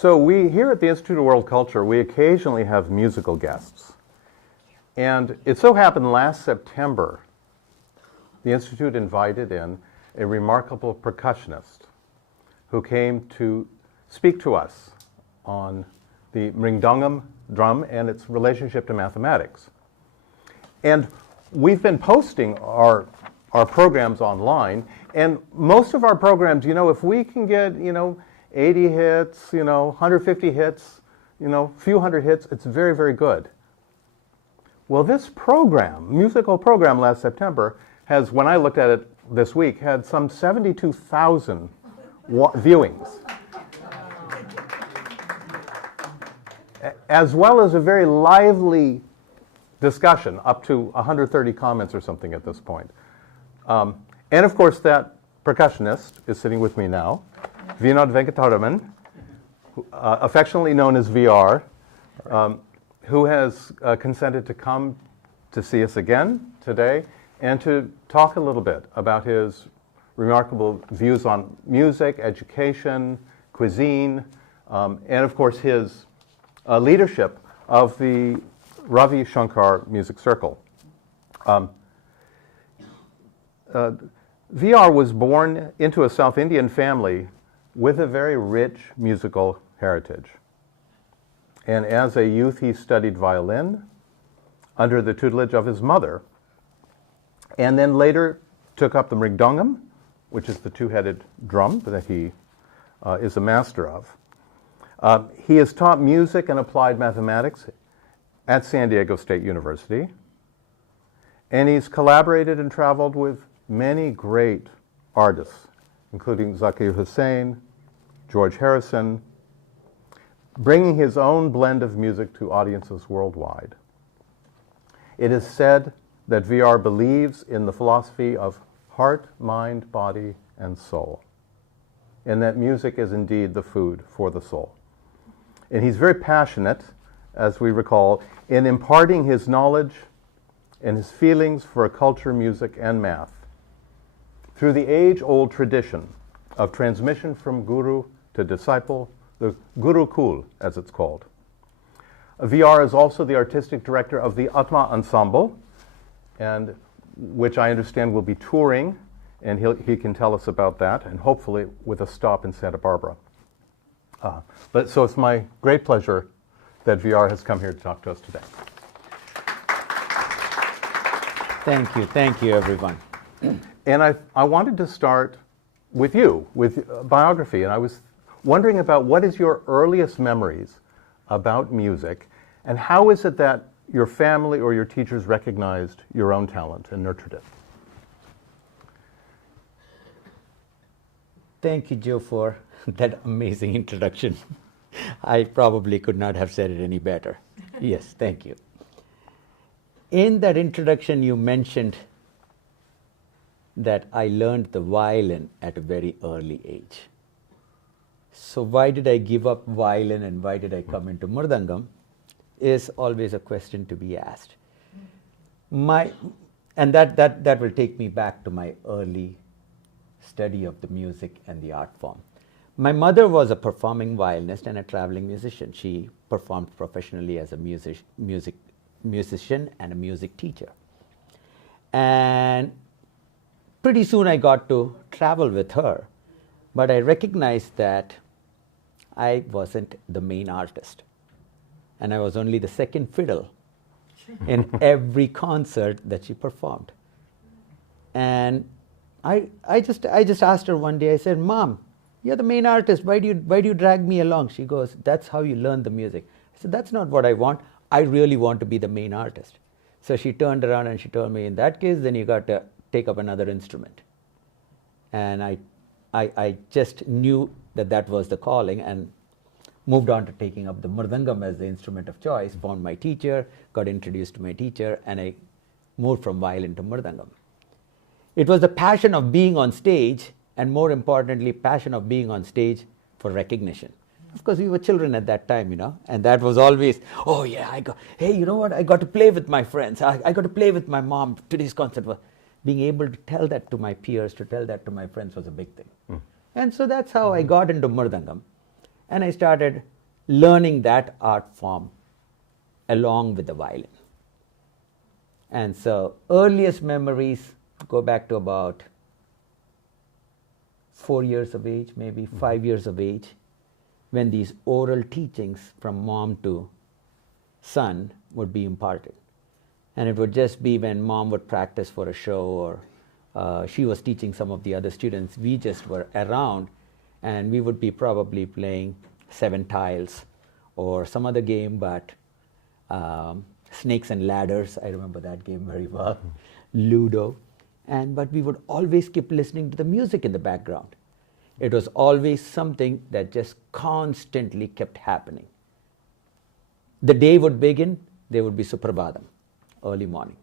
So we, here at the Institute of World Culture, we occasionally have musical guests. And it so happened last September, the Institute invited in a remarkable percussionist who came to speak to us on the mridangam drum and its relationship to mathematics. And we've been posting our programs online, and most of our programs, if we can get, 80 hits, 150 hits, few hundred hits, it's very, very good. Well, this program, musical program last September, has, when I looked at it this week, had some 72,000 viewings. As well as a very lively discussion, up to 130 comments or something at this point. And of course, that percussionist is sitting with me now, Vinod Venkataraman, affectionately known as VR, who has consented to come to see us again today and to talk a little bit about his remarkable views on music, education, cuisine, and of course his leadership of the Ravi Shankar Music Circle. VR was born into a South Indian family with a very rich musical heritage. And as a youth, he studied violin under the tutelage of his mother, and then later took up the mridangam, which is the two-headed drum that he is a master of. He has taught music and applied mathematics at San Diego State University, and he's collaborated and traveled with many great artists, including Zakir Hussain, George Harrison, bringing his own blend of music to audiences worldwide. It is said that VR believes in the philosophy of heart, mind, body, and soul, and that music is indeed the food for the soul. And he's very passionate, as we recall, in imparting his knowledge and his feelings for culture, music, and math through the age-old tradition of transmission from guru to disciple, the Gurukul, as it's called. VR is also the artistic director of the Atma Ensemble, and which I understand will be touring, and he can tell us about that, and hopefully with a stop in Santa Barbara. So it's my great pleasure that VR has come here to talk to us today. Thank you, everyone. And I wanted to start with you, with biography, and I was wondering about what is your earliest memories about music, and how is it that your family or your teachers recognized your own talent and nurtured it? Thank you, Joe, for that amazing introduction. I probably could not have said it any better. Yes, thank you. In that introduction, you mentioned that I learned the violin at a very early age. So why did I give up violin and why did I come into mridangam is always a question to be asked. And that will take me back to my early study of the music and the art form. My mother was a performing violinist and a traveling musician. She performed professionally as a musician and a music teacher. And pretty soon I got to travel with her, but I recognized that I wasn't the main artist. And I was only the second fiddle in every concert that she performed. And I just asked her one day, I said, "Mom, you're the main artist. Why do you drag me along?" She goes, "That's how you learn the music." I said, "That's not what I want. I really want to be the main artist." So she turned around and she told me, "In that case, then you got to take up another instrument." And I just knew that was the calling and moved on to taking up the mridangam as the instrument of choice, found my teacher, got introduced to my teacher, and I moved from violin to mridangam. It was the passion of being on stage, and more importantly, passion of being on stage for recognition. Of course, we were children at that time, and that was always, "Oh yeah, hey, you know what? I got to play with my friends. I got to play with my mom. Today's concert was..." Being able to tell that to my peers, to tell that to my friends was a big thing. And so that's how I got into mridangam. And I started learning that art form along with the violin. And so earliest memories go back to about 4 years of age, maybe 5 years of age, when these oral teachings from mom to son would be imparted. And it would just be when mom would practice for a show, or she was teaching some of the other students, we just were around, and we would be probably playing Seven Tiles or some other game, but Snakes and Ladders, I remember that game very well, Ludo. But we would always keep listening to the music in the background. It was always something that just constantly kept happening. The day would begin, there would be Suprabhadam, early morning.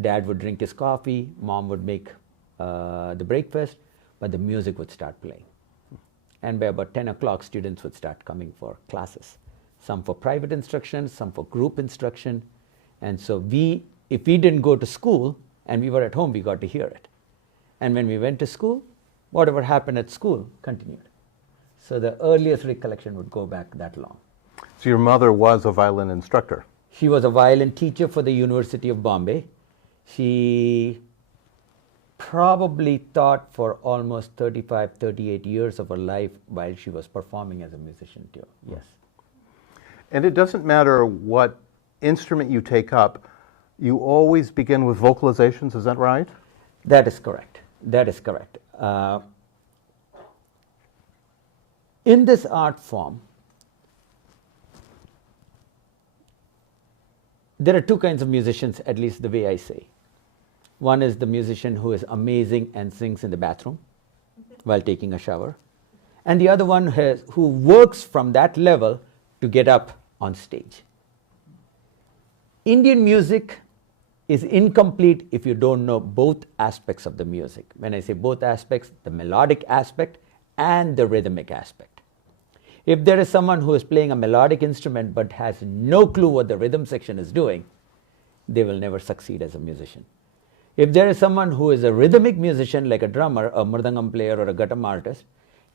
Dad would drink his coffee, mom would make the breakfast, but the music would start playing. And by about 10 o'clock, students would start coming for classes. Some for private instruction, some for group instruction. And so if we didn't go to school and we were at home, we got to hear it. And when we went to school, whatever happened at school continued. So the earliest recollection would go back that long. So your mother was a violin instructor? She was a violin teacher for the University of Bombay. She probably taught for almost 35, 38 years of her life while she was performing as a musician too. Yes. And it doesn't matter what instrument you take up, you always begin with vocalizations, is that right? That is correct. That is correct. In this art form, there are two kinds of musicians, at least the way I say. One is the musician who is amazing and sings in the bathroom while taking a shower. And the other one who works from that level to get up on stage. Indian music is incomplete if you don't know both aspects of the music. When I say both aspects, the melodic aspect and the rhythmic aspect. If there is someone who is playing a melodic instrument but has no clue what the rhythm section is doing, they will never succeed as a musician. If there is someone who is a rhythmic musician like a drummer, a mridangam player or a ghatam artist,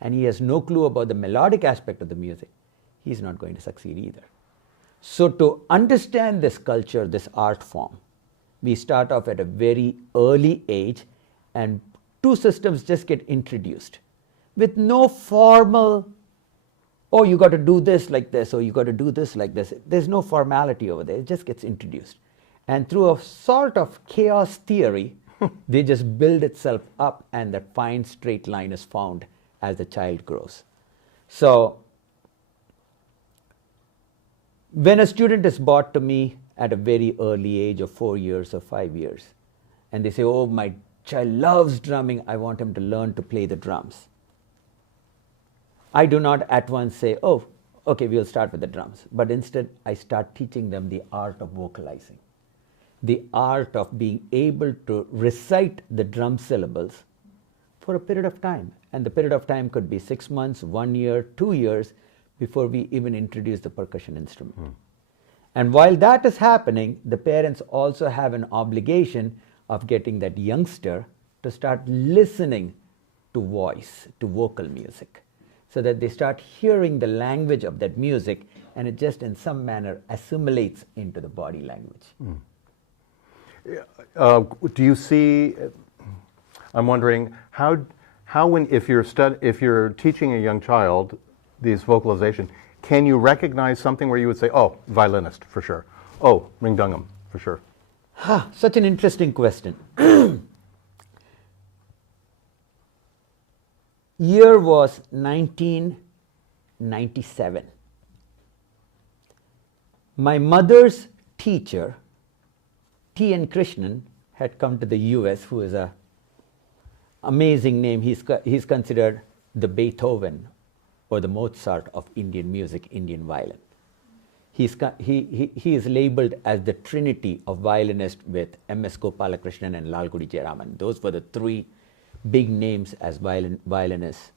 and he has no clue about the melodic aspect of the music, he's not going to succeed either. So to understand this culture, this art form, we start off at a very early age and two systems just get introduced with no formal, oh, you got to do this like this, or you got to do this like this. There's no formality over there. It just gets introduced. And through a sort of chaos theory, they just build itself up, and that fine straight line is found as the child grows. So when a student is brought to me at a very early age of 4 years or 5 years, and they say, oh, my child loves drumming, I want him to learn to play the drums. I do not at once say, oh, okay, we'll start with the drums. But instead, I start teaching them the art of vocalizing, the art of being able to recite the drum syllables for a period of time. And the period of time could be 6 months, 1 year, 2 years, before we even introduce the percussion instrument. And while that is happening, the parents also have an obligation of getting that youngster to start listening to voice, to vocal music, so that they start hearing the language of that music, and it just in some manner assimilates into the body language. Do you see, I'm wondering, if you're teaching a young child these vocalization, can you recognize something where you would say, oh, violinist, for sure. Oh, mridangam, for sure. Such an interesting question. Year was 1997. My mother's teacher, T.N. Krishnan, had come to the US, who is an amazing name. He's considered the Beethoven or the Mozart of Indian music, Indian violin. He is labeled as the trinity of violinists with M.S. Gopalakrishnan and Lalgudi Jayaraman. Those were the three big names as violinists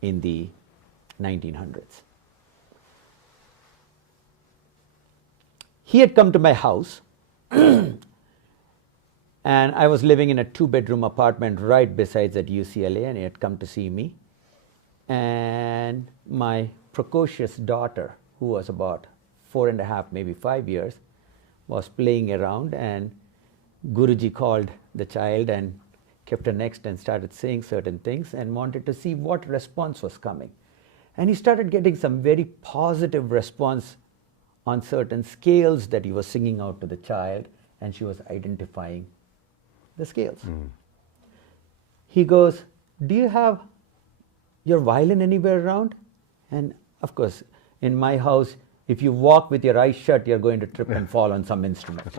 in the 1900s. He had come to my house, and I was living in a 2-bedroom apartment right besides at UCLA, and he had come to see me. And my precocious daughter, who was about 4.5, maybe 5 years, was playing around, and Guruji called the child and kept her next and started saying certain things and wanted to see what response was coming. And he started getting some very positive response on certain scales that he was singing out to the child, and she was identifying the scales. He goes, "Do you have your violin anywhere around?" And of course, in my house, if you walk with your eyes shut, you're going to trip and fall on some instrument.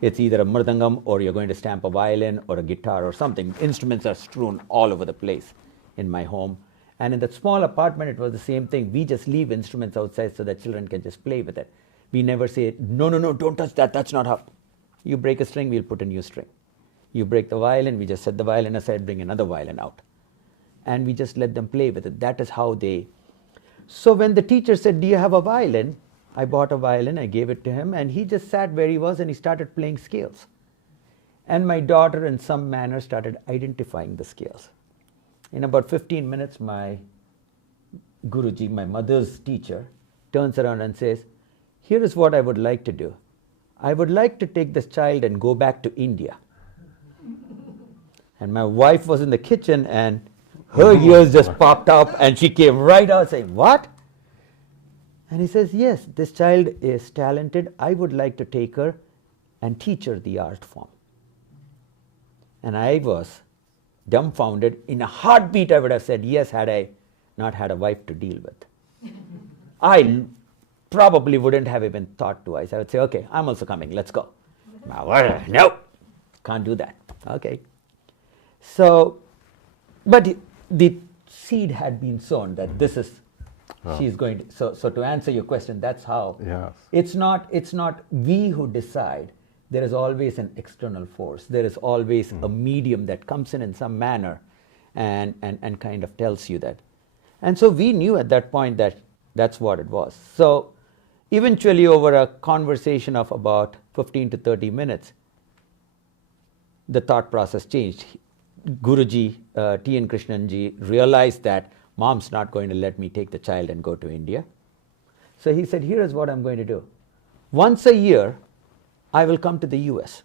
It's either a mridangam, or you're going to stamp a violin or a guitar or something. Instruments are strewn all over the place in my home. And in that small apartment, it was the same thing. We just leave instruments outside so that children can just play with it. We never say, no, don't touch that. That's not how. You break a string, we'll put a new string. You break the violin, we just set the violin aside, bring another violin out. And we just let them play with it. That is how they... So when the teacher said, "Do you have a violin?" I bought a violin, I gave it to him, and he just sat where he was and he started playing scales. And my daughter, in some manner, started identifying the scales. In about 15 minutes, my Guruji, my mother's teacher, turns around and says, "Here is what I would like to do. I would like to take this child and go back to India." And my wife was in the kitchen, and her ears just popped up, and she came right out saying, "What?" And he says, "Yes, this child is talented. I would like to take her and teach her the art form." And I was dumbfounded. In a heartbeat, I would have said yes, had I not had a wife to deal with. I probably wouldn't have even thought twice. I would say, "Okay, I'm also coming, let's go." No, can't do that. Okay. So, but the seed had been sown that this is, she's going to, so to answer your question, that's how. Yes. It's not we who decide. There is always an external force. There is always a medium that comes in some manner and kind of tells you that. And so we knew at that point that that's what it was. So eventually, over a conversation of about 15 to 30 minutes, the thought process changed. Guruji, T.N. Krishnanji, realized that mom's not going to let me take the child and go to India. So he said, "Here is what I'm going to do. Once a year, I will come to the US.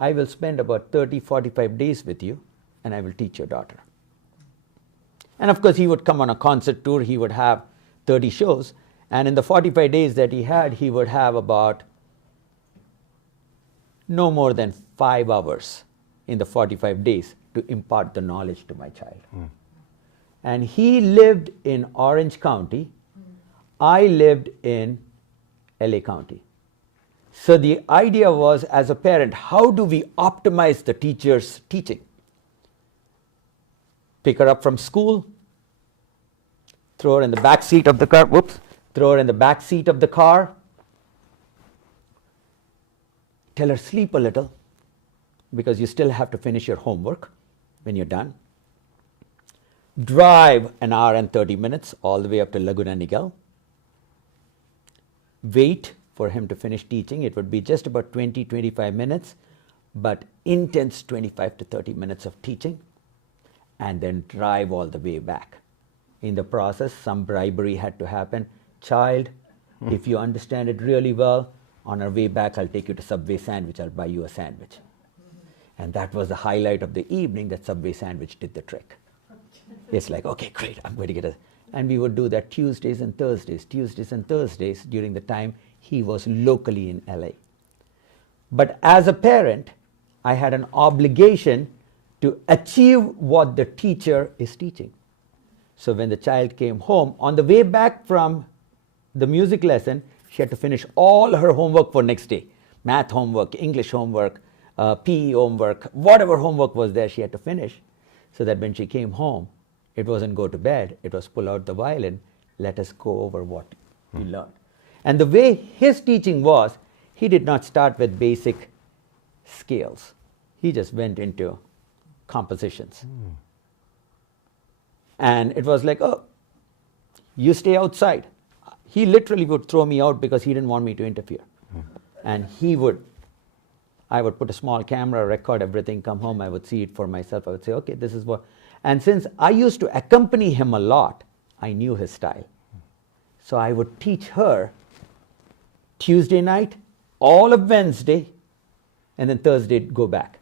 I will spend about 30, 45 days with you, and I will teach your daughter." And of course, he would come on a concert tour. He would have 30 shows. And in the 45 days that he had, he would have about no more than 5 hours in the 45 days to impart the knowledge to my child. And he lived in Orange County. I lived in LA County. So the idea was, as a parent, how do we optimize the teacher's teaching? Pick her up from school, throw her in the back seat of the car, throw her in the back seat of the car, tell her sleep a little, because you still have to finish your homework when you're done. Drive an hour and 30 minutes all the way up to Laguna Niguel. Wait for him to finish teaching. It would be just about 20, 25 minutes, but intense 25 to 30 minutes of teaching, and then drive all the way back. In the process, some bribery had to happen. "Child, if you understand it really well, on our way back, I'll take you to Subway sandwich. I'll buy you a sandwich." And that was the highlight of the evening. That Subway sandwich did the trick. It's like, "Okay, great, I'm going to get a..." And we would do that Tuesdays and Thursdays during the time he was locally in LA. But as a parent, I had an obligation to achieve what the teacher is teaching. So when the child came home, on the way back from the music lesson, she had to finish all her homework for next day. Math homework, English homework, PE homework, whatever homework was there, she had to finish. So that when she came home, it wasn't go to bed, it was pull out the violin, let us go over what you learned. And the way his teaching was, he did not start with basic scales. He just went into compositions. And it was like, "Oh, you stay outside." He literally would throw me out because he didn't want me to interfere. And I would put a small camera, record everything, come home, I would see it for myself. I would say, "Okay, this is what..." And since I used to accompany him a lot, I knew his style. So I would teach her Tuesday night, all of Wednesday, and then Thursday go back.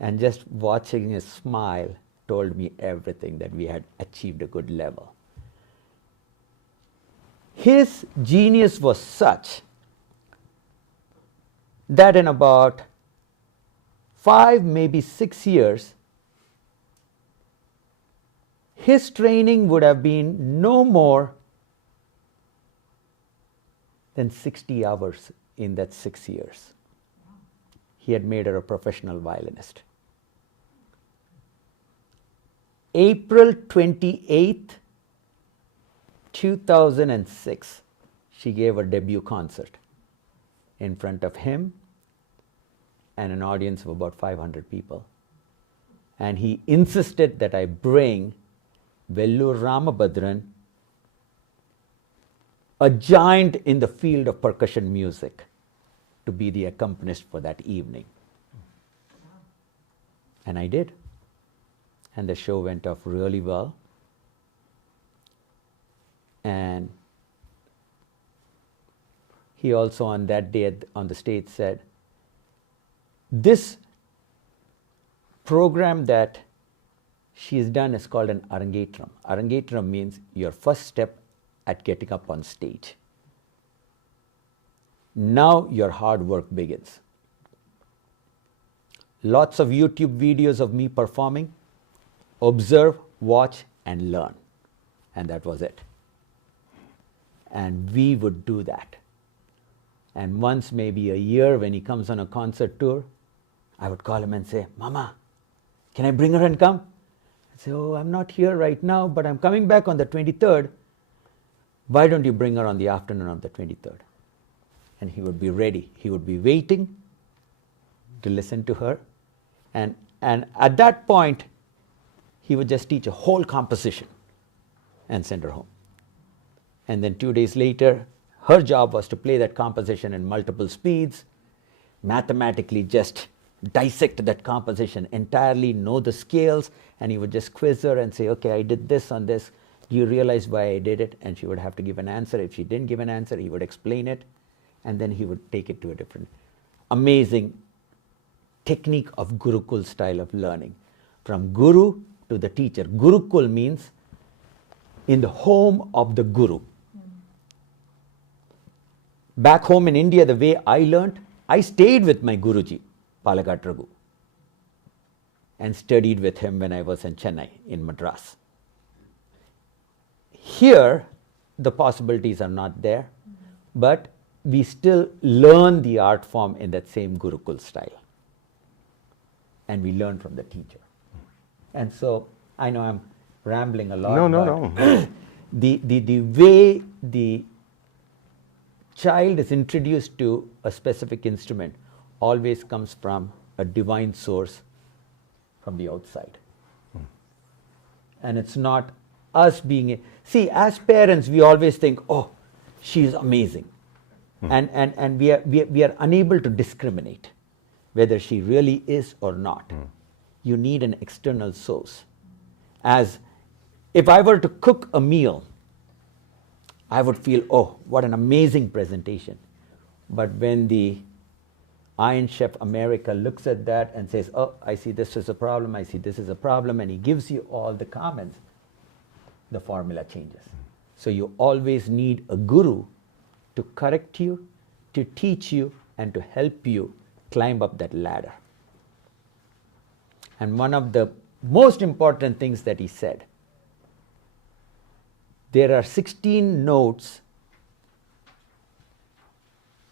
And just watching his smile told me everything, that we had achieved a good level. His genius was such that in about 5, maybe 6 years, his training would have been no more than 60 hours in that 6 years. He had made her a professional violinist. April 28th, 2006, she gave her debut concert in front of him and an audience of about 500 people. And he insisted that I bring Vellur Ramabhadran, a giant in the field of percussion music, to be the accompanist for that evening. And I did. And the show went off really well. And he also on that day on the stage said, this program that she has done is called an arangetram. Arangetram means your first step at getting up on stage. Now your hard work begins. Lots of YouTube videos of me performing. Observe, watch, and learn. And that was it. And we would do that. And once, maybe a year, when he comes on a concert tour, I would call him and say, Mama, can I bring her and come? I'd say, oh, I'm not here right now, but I'm coming back on the 23rd. Why don't you bring her on the afternoon of the 23rd? And he would be ready. He would be waiting to listen to her. And at that point, he would just teach a whole composition and send her home. And then 2 days later, her job was to play that composition in multiple speeds, mathematically just dissect that composition entirely, know the scales, and he would just quiz her and say, okay, I did this on this. Do you realize why I did it? And she would have to give an answer. If she didn't give an answer, he would explain it, and then he would take it to a different amazing technique of Gurukul style of learning. From Guru to the teacher. Gurukul means in the home of the Guru. Back home in India, the way I learned, I stayed with my Guruji, Palghat Raghu, and studied with him when I was in Chennai, in Madras. Here, the possibilities are not there, but we still learn the art form in that same Gurukul style. And we learn from the teacher. And so, I know I'm rambling a lot. No. The way the child is introduced to a specific instrument always comes from a divine source from the outside. And it's not us being... See, as parents, we always think, oh, she is amazing. And we are unable to discriminate whether she really is or not. You need an external source. As if I were to cook a meal, I would feel, oh, what an amazing presentation. But when the Iron Chef America looks at that and says, oh, I see this is a problem, I see this is a problem, and he gives you all the comments, the formula changes. So you always need a guru to correct you, to teach you, and to help you climb up that ladder. And one of the most important things that he said, there are 16 notes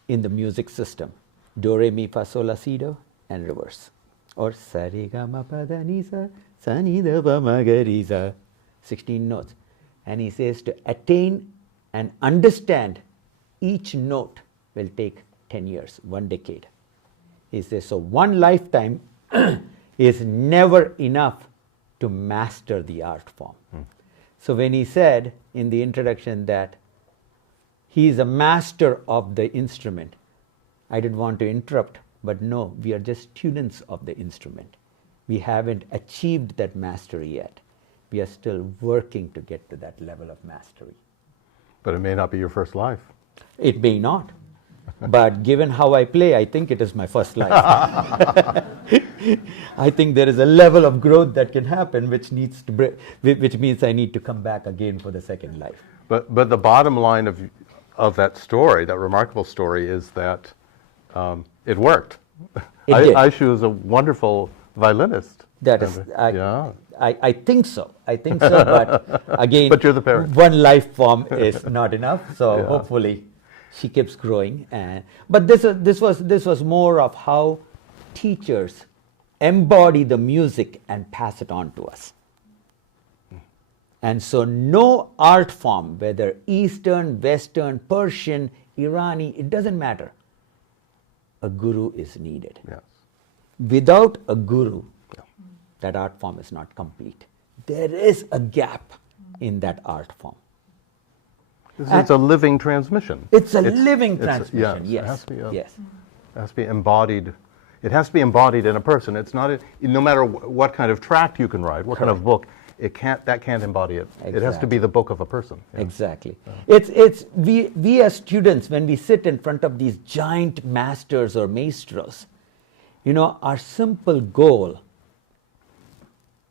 in the music system. Do, re, mi, fa, sol, la, si, do, and reverse. Or sa, re, ga, ma, pa, da, ni, sa, ni, da, pa, ma, ga, ri, sa. 16 notes. And he says to attain and understand each note will take 10 years, 1 decade. He says, so one lifetime is never enough to master the art form. So when he said in the introduction that he is a master of the instrument, I didn't want to interrupt, but no, we are just students of the instrument. We haven't achieved that mastery yet. We are still working to get to that level of mastery. But it may not be your first life. It may not. But given how I play, I think it is my first life. I think there is a level of growth that can happen which needs to which means I need to come back again for the second life. But the bottom line of that story, that remarkable story, is that it worked. It did. Aishu is a wonderful violinist. That is, yeah. I think so. I think so, but again, But you're the parent. One life form is not enough. So Yeah. hopefully, she keeps growing. But this was more of how teachers embody the music and pass it on to us. And so no art form, whether Eastern, Western, Persian, Irani, it doesn't matter. A guru is needed. Yes. Without a guru, that art form is not complete. There is a gap in that art form. It's a living transmission. It's a living transmission, Yes. yes. It has to be Yes. It has to be embodied. It has to be embodied in a person. It's not no matter what kind of tract you can write, what kind of book, that can't embody it. It has to be the book of a person. Yeah. Exactly. It's we as students, when we sit in front of these giant masters or maestros, our simple goal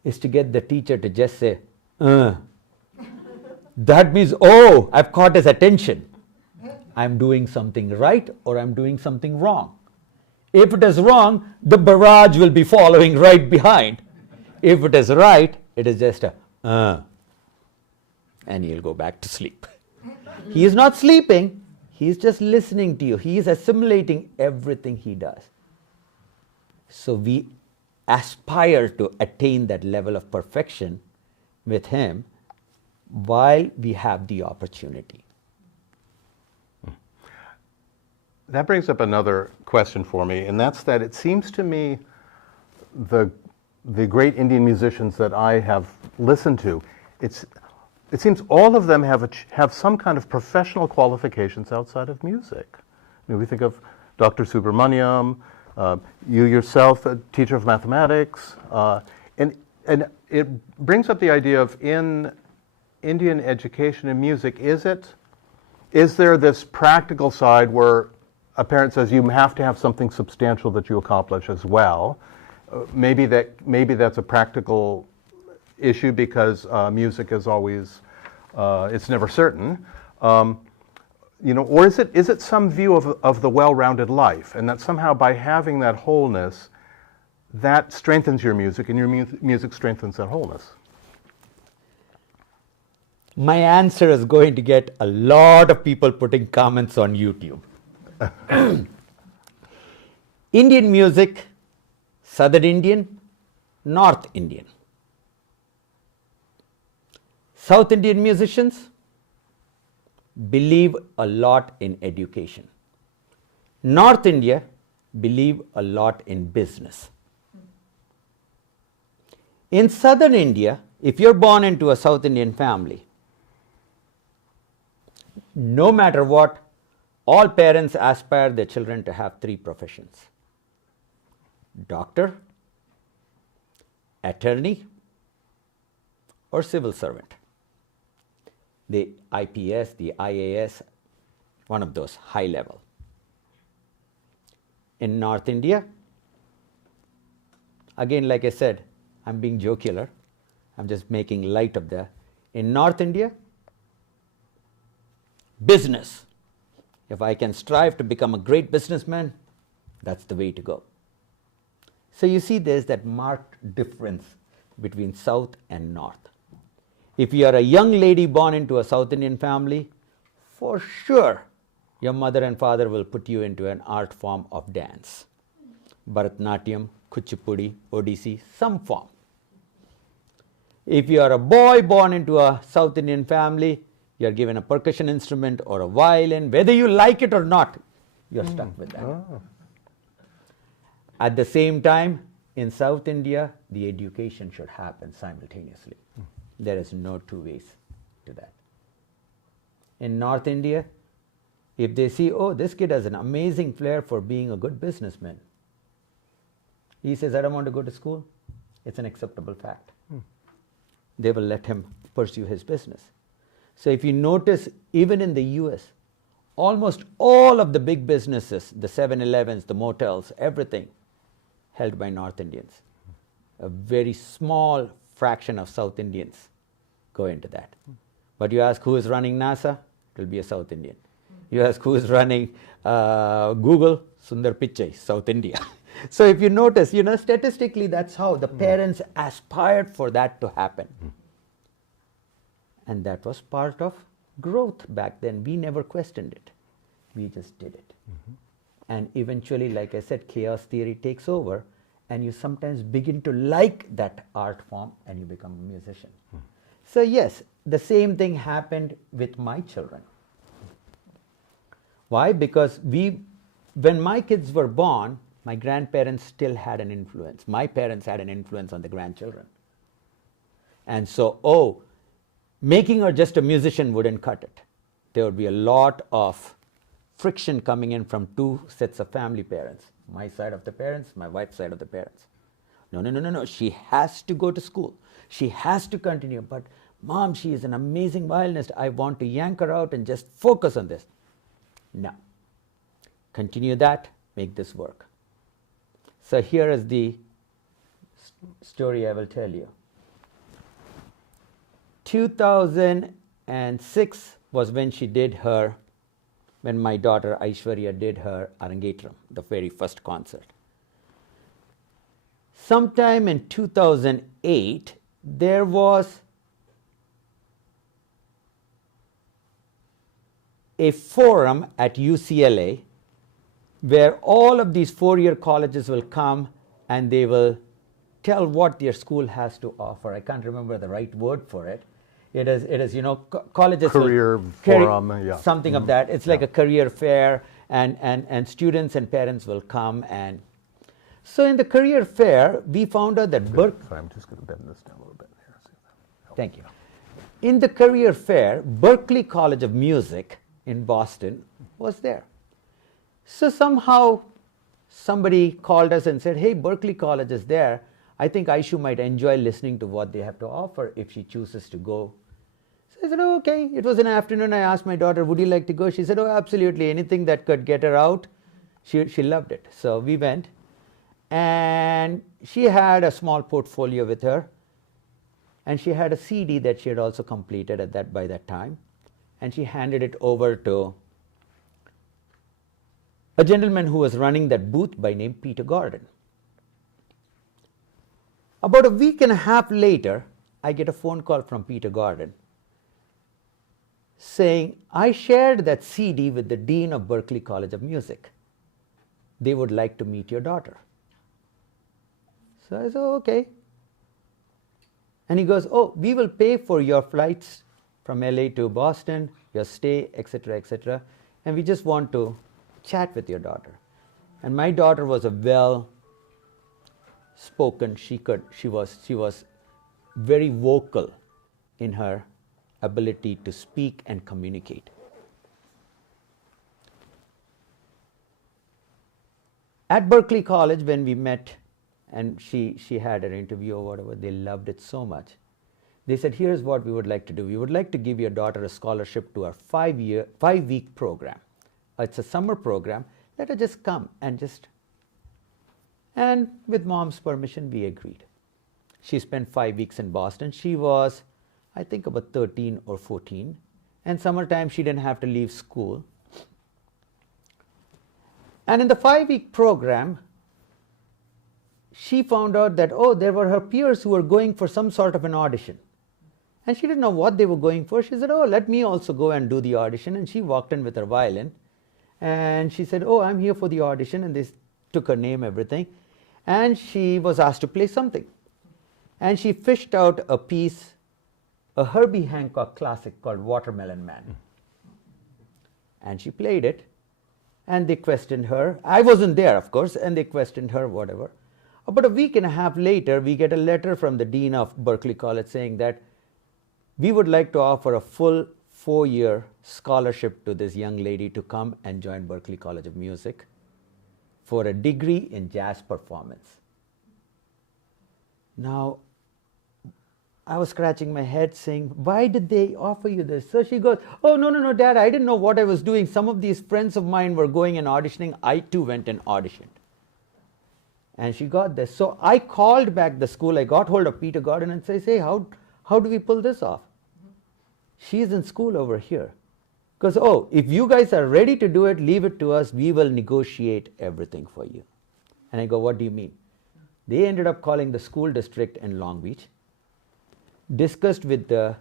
is to get the teacher to just say, that means, oh, I've caught his attention. I'm doing something right or I'm doing something wrong. If it is wrong, the barrage will be following right behind. If it is right, it is just and he'll go back to sleep. He is not sleeping, he is just listening to you. He is assimilating everything he does. So we aspire to attain that level of perfection with him while we have the opportunity. That brings up another question for me, and that's that it seems to me the great Indian musicians that I have listened to, it seems all of them have some kind of professional qualifications outside of music. We think of Dr. Subramaniam, you yourself, a teacher of mathematics, and it brings up the idea of in Indian education and music, is there this practical side where a parent says you have to have something substantial that you accomplish as well? Maybe that's a practical issue because music is always it's never certain. Or is it some view of the well-rounded life, and that somehow by having that wholeness, that strengthens your music, and your music strengthens that wholeness? My answer is going to get a lot of people putting comments on YouTube. Indian music, Southern Indian, North Indian. South Indian musicians believe a lot in education. North India believe a lot in business. In Southern India, if you're born into a South Indian family, no matter what, all parents aspire their children to have 3 professions: doctor, attorney, or civil servant. The IPS, the IAS, one of those high level. In North India, again, like I said, I'm being jocular. I'm just making light of that. In North India, business. If I can strive to become a great businessman, that's the way to go. So you see there's that marked difference between South and North. If you are a young lady born into a South Indian family, for sure your mother and father will put you into an art form of dance. Bharatanatyam, Kuchipudi, Odissi, some form. If you are a boy born into a South Indian family, you are given a percussion instrument or a violin. Whether you like it or not, you are stuck with that. Oh. At the same time, in South India, the education should happen simultaneously. There is no 2 ways to that. In North India, if they see, oh, this kid has an amazing flair for being a good businessman, he says, I don't want to go to school, it's an acceptable fact. They will let him pursue his business. So if you notice, even in the US, almost all of the big businesses, the 7-Elevens, the motels, everything, held by North Indians. A very small fraction of South Indians go into that. But you ask who is running NASA, it will be a South Indian. You ask who is running Google, Sundar Pichai, South India. So if you notice, statistically, that's how the parents aspired for that to happen. And that was part of growth back then. We never questioned it. We just did it. And eventually, like I said, chaos theory takes over, and you sometimes begin to like that art form and you become a musician. So yes, the same thing happened with my children. Why? Because when my kids were born, my grandparents still had an influence. My parents had an influence on the grandchildren. And so, making her just a musician wouldn't cut it. There would be a lot of friction coming in from two sets of family parents. My side of the parents, my wife's side of the parents. No. She has to go to school. She has to continue. But Mom, she is an amazing violinist. I want to yank her out and just focus on this. No. Continue that, make this work. So here is the story I will tell you. 2006 was when my daughter Aishwarya did her Arangetram, the very first concert. Sometime in 2008, there was a forum at UCLA where all of these four-year colleges will come and they will tell what their school has to offer. I can't remember the right word for it. It is colleges career forum, something of that. It's like a career fair, and students and parents will come. And so in the career fair, we found out that Sorry, I'm just going to bend this down a little bit here. Thank you. In the career fair, Berklee College of Music in Boston was there. So somehow somebody called us and said, hey, Berklee College is there. I think Aishu might enjoy listening to what they have to offer if she chooses to go. So I said, oh, okay. It was an afternoon. I asked my daughter, would you like to go? She said, oh, absolutely. Anything that could get her out. She loved it. So we went. And she had a small portfolio with her. And she had a CD that she had also completed by that time. And she handed it over to a gentleman who was running that booth by name Peter Gordon. About a week and a half later, I get a phone call from Peter Gordon saying, I shared that CD with the Dean of Berklee College of Music. They would like to meet your daughter. So I said, oh, okay. And he goes, oh, we will pay for your flights from LA to Boston, your stay, etc., etc. And we just want to chat with your daughter. And my daughter was a well-spoken, she was very vocal in her ability to speak and communicate. At Berklee College, when we met and she had her interview or whatever, they loved it so much. They said, here's what we would like to do. We would like to give your daughter a scholarship to our 5-week program. It's a summer program. Let her just come and and with Mom's permission, we agreed. She spent 5 weeks in Boston. She was, I think, about 13 or 14. And summertime, she didn't have to leave school. And in the 5-week program, she found out that, there were her peers who were going for some sort of an audition. And she didn't know what they were going for. She said, let me also go and do the audition. And she walked in with her violin. And she said, I'm here for the audition. And they took her name, everything. And she was asked to play something. And she fished out a piece, a Herbie Hancock classic called Watermelon Man. And she played it. And they questioned her. I wasn't there, of course. And they questioned her, whatever. About a week and a half later, we get a letter from the dean of Berklee College saying that we would like to offer a full 4-year scholarship to this young lady to come and join Berklee College of Music for a degree in jazz performance. Now, I was scratching my head saying, why did they offer you this? So she goes, oh, no, no, no, Dad, I didn't know what I was doing. Some of these friends of mine were going and auditioning. I too went and auditioned. And she got this. So I called back the school. I got hold of Peter Gordon and says, hey, how do we pull this off? She's in school over here. Because, oh, if you guys are ready to do it, leave it to us. We will negotiate everything for you. And I go, what do you mean? They ended up calling the school district in Long Beach, discussed with the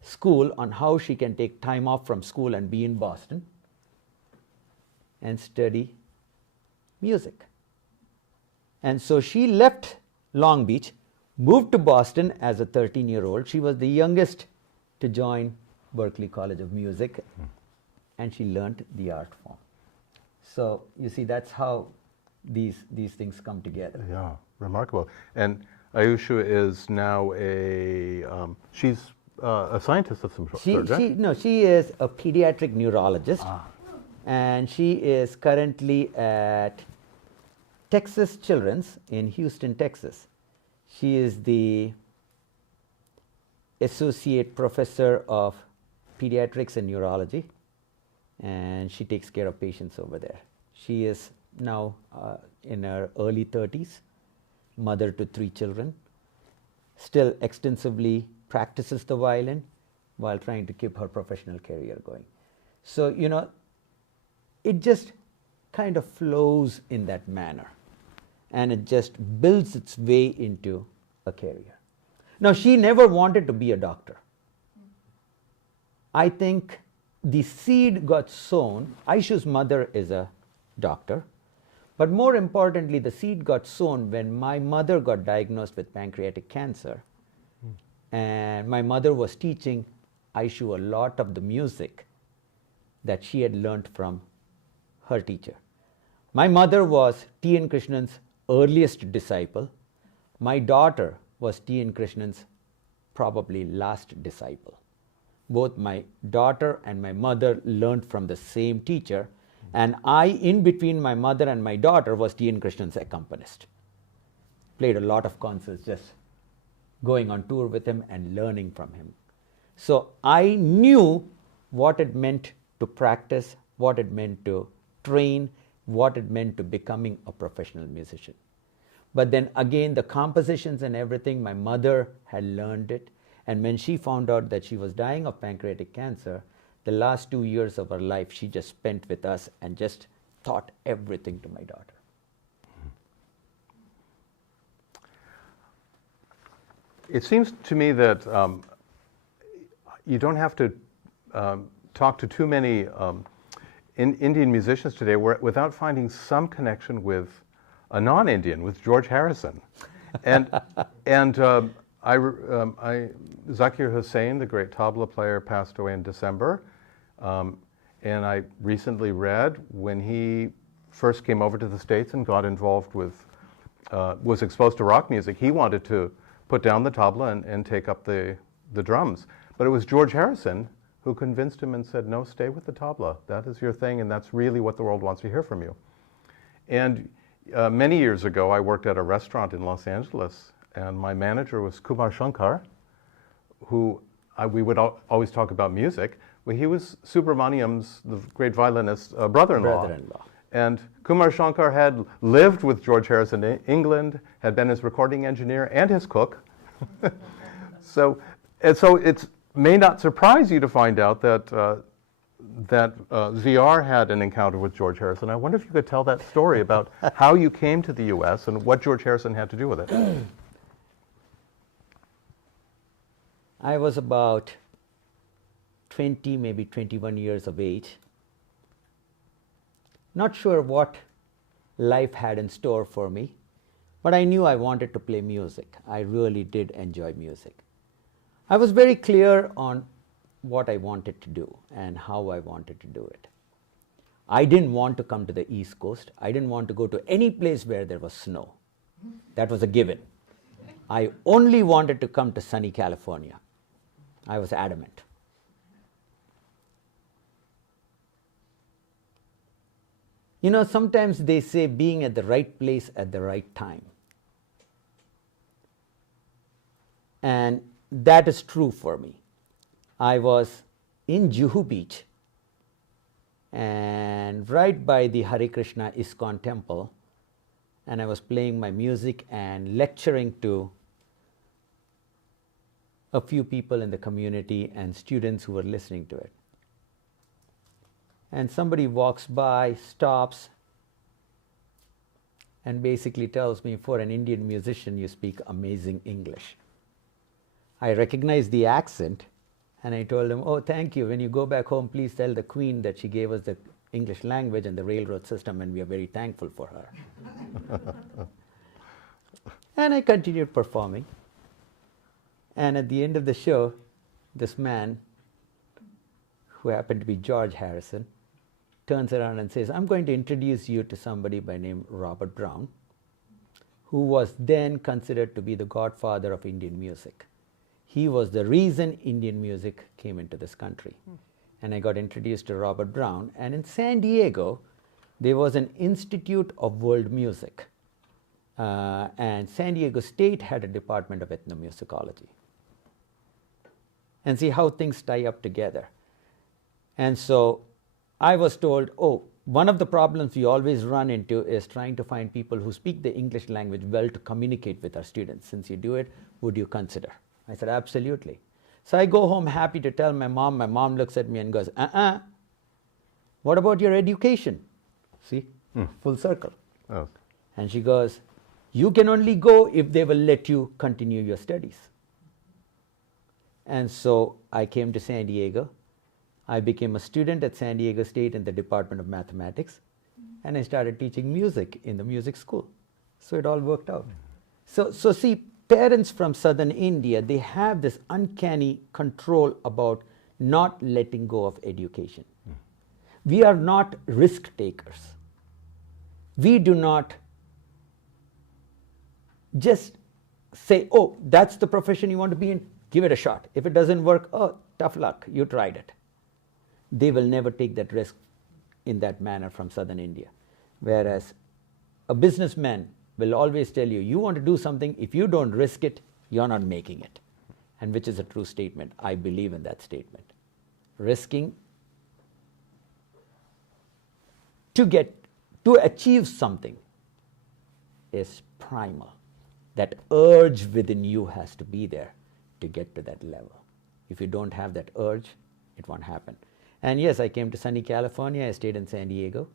school on how she can take time off from school and be in Boston and study music. And so she left Long Beach, moved to Boston as a 13-year-old. She was the youngest to join Berklee College of Music, and she learned the art form. So you see, that's how these things come together. Yeah, remarkable. And Ayusha is now she's a scientist of some sort, right? She is a pediatric neurologist, and she is currently at Texas Children's in Houston, Texas. She is the associate professor of pediatrics and neurology, and she takes care of patients over there. She is now in her early 30s, mother to 3 children, still extensively practices the violin while trying to keep her professional career going. So, you know, it just kind of flows in that manner, and it just builds its way into a career. Now, she never wanted to be a doctor. I think the seed got sown. Aishu's mother is a doctor, but more importantly, the seed got sown when my mother got diagnosed with pancreatic cancer. And my mother was teaching Aishu a lot of the music that she had learned from her teacher. My mother was T.N. Krishnan's earliest disciple. My daughter was T.N. Krishnan's probably last disciple. Both my daughter and my mother learned from the same teacher, and I, in between my mother and my daughter, was T.N. Krishnan's accompanist. Played a lot of concerts, just going on tour with him and learning from him. So I knew what it meant to practice, what it meant to train, what it meant to becoming a professional musician. But then again, the compositions and everything, my mother had learned it. And when she found out that she was dying of pancreatic cancer, the last 2 years of her life she just spent with us and just taught everything to my daughter. It seems to me that you don't have to talk to too many Indian musicians today without finding some connection with a non-Indian, with George Harrison. And Zakir Hussain, the great tabla player, passed away in December. And I recently read when he first came over to the States and got involved with, was exposed to rock music, he wanted to put down the tabla and take up the drums. But it was George Harrison who convinced him and said, no, stay with the tabla. That is your thing, and that's really what the world wants to hear from you. And many years ago, I worked at a restaurant in Los Angeles, and my manager was Kumar Shankar, who we would always talk about music. Well, he was Subramaniam's, the great violinist, brother-in-law. And Kumar Shankar had lived with George Harrison in England, had been his recording engineer and his cook. So it may not surprise you to find out that VR had an encounter with George Harrison. I wonder if you could tell that story about how you came to the U.S. and what George Harrison had to do with it. I was about 20, maybe 21 years of age. Not sure what life had in store for me, but I knew I wanted to play music. I really did enjoy music. I was very clear on what I wanted to do and how I wanted to do it. I didn't want to come to the East Coast. I didn't want to go to any place where there was snow. That was a given. I only wanted to come to sunny California. I was adamant. You know, sometimes they say being at the right place at the right time. And that is true for me. I was in Juhu Beach, and right by the Hare Krishna ISKCON temple, and I was playing my music and lecturing to a few people in the community and students who were listening to it. And somebody walks by, stops, and basically tells me, for an Indian musician, you speak amazing English. I recognized the accent, and I told him, oh, thank you. When you go back home, please tell the Queen that she gave us the English language and the railroad system, and we are very thankful for her. And I continued performing. And at the end of the show, this man, who happened to be George Harrison, turns around and says, I'm going to introduce you to somebody by name Robert Brown, who was then considered to be the godfather of Indian music. He was the reason Indian music came into this country. And I got introduced to Robert Brown. And in San Diego, there was an Institute of World Music. And San Diego State had a department of ethnomusicology. And see how things tie up together. And so I was told, oh, one of the problems we always run into is trying to find people who speak the English language well to communicate with our students. Since you do it, would you consider? I said, absolutely. So I go home happy to tell my mom. My mom looks at me and goes, what about your education? See, full circle. Oh. And she goes, you can only go if they will let you continue your studies. And so I came to San Diego. I became a student at San Diego State in the Department of Mathematics, and I started teaching music in the music school. So it all worked out. So see, parents from southern India, they have this uncanny control about not letting go of education. We are not risk takers. We do not just say, oh, that's the profession you want to be in, give it a shot. If it doesn't work, oh, tough luck, you tried it. They will never take that risk in that manner from southern India. Whereas a businessman will always tell you, you want to do something, if you don't risk it, you're not making it. And which is a true statement. I believe in that statement. Risking to achieve something is primal. That urge within you has to be there to get to that level. If you don't have that urge, it won't happen. And yes, I came to sunny California. I stayed in San Diego.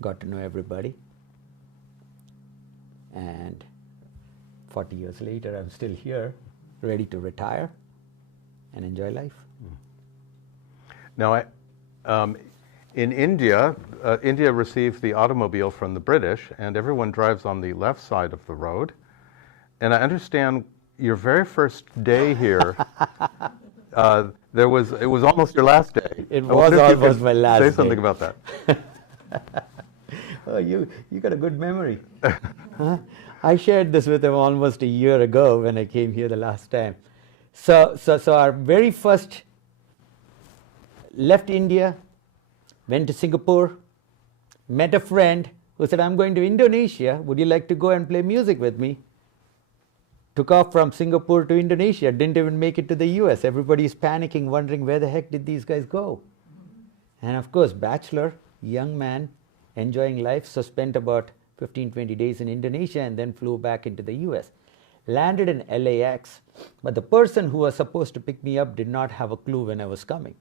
Got to know everybody. And 40 years later, I'm still here, ready to retire and enjoy life. Now, in India, India received the automobile from the British, and everyone drives on the left side of the road. And I understand your very first day here, it was almost your last day. It was almost my last day. Say something about that. Oh, you got a good memory. Huh? I shared this with him almost a year ago when I came here the last time. So our very first left India, went to Singapore, met a friend who said, I'm going to Indonesia. Would you like to go and play music with me? Took off from Singapore to Indonesia, didn't even make it to the US. Everybody's panicking, wondering where the heck did these guys go? And of course, bachelor, young man, enjoying life, so spent about 15, 20 days in Indonesia and then flew back into the US. Landed in LAX, but the person who was supposed to pick me up did not have a clue when I was coming.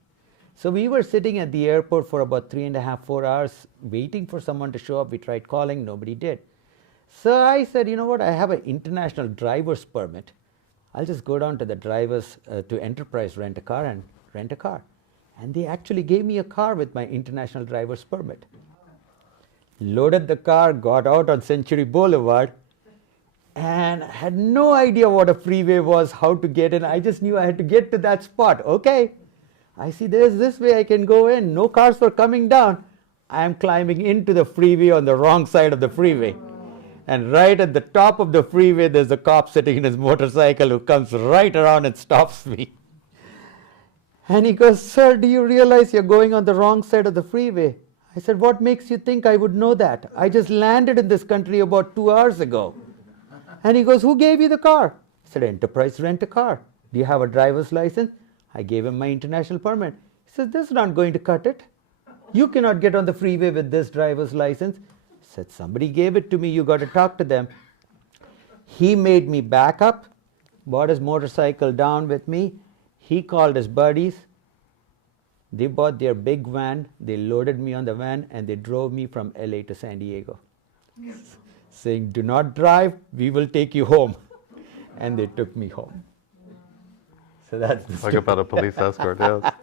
So we were sitting at the airport for about 3.5, 4 hours, waiting for someone to show up. We tried calling, nobody did. So I said, you know what, I have an international driver's permit. I'll just go down to the drivers, to Enterprise Rent a Car and rent a car. And they actually gave me a car with my international driver's permit. Loaded the car, got out on Century Boulevard, and had no idea what a freeway was, how to get in. I just knew I had to get to that spot. Okay, I see there's this way I can go in. No cars were coming down. I am climbing into the freeway on the wrong side of the freeway. And right at the top of the freeway, there's a cop sitting in his motorcycle who comes right around and stops me. And he goes, sir, do you realize you're going on the wrong side of the freeway? I said, what makes you think I would know that? I just landed in this country about 2 hours ago. And he goes, who gave you the car? I I said, enterprise rent a car. Do you have a driver's license? I gave him my international permit. He said, this is not going to cut it. You cannot get on the freeway with this driver's license. I said, somebody gave it to me. You got to talk to them. He made me back up, bought his motorcycle down with me. He called his buddies. They bought their big van. They loaded me on the van and they drove me from LA to San Diego. Saying, do not drive, we will take you home. And they took me home. So that's the Talk about a police escort, yes.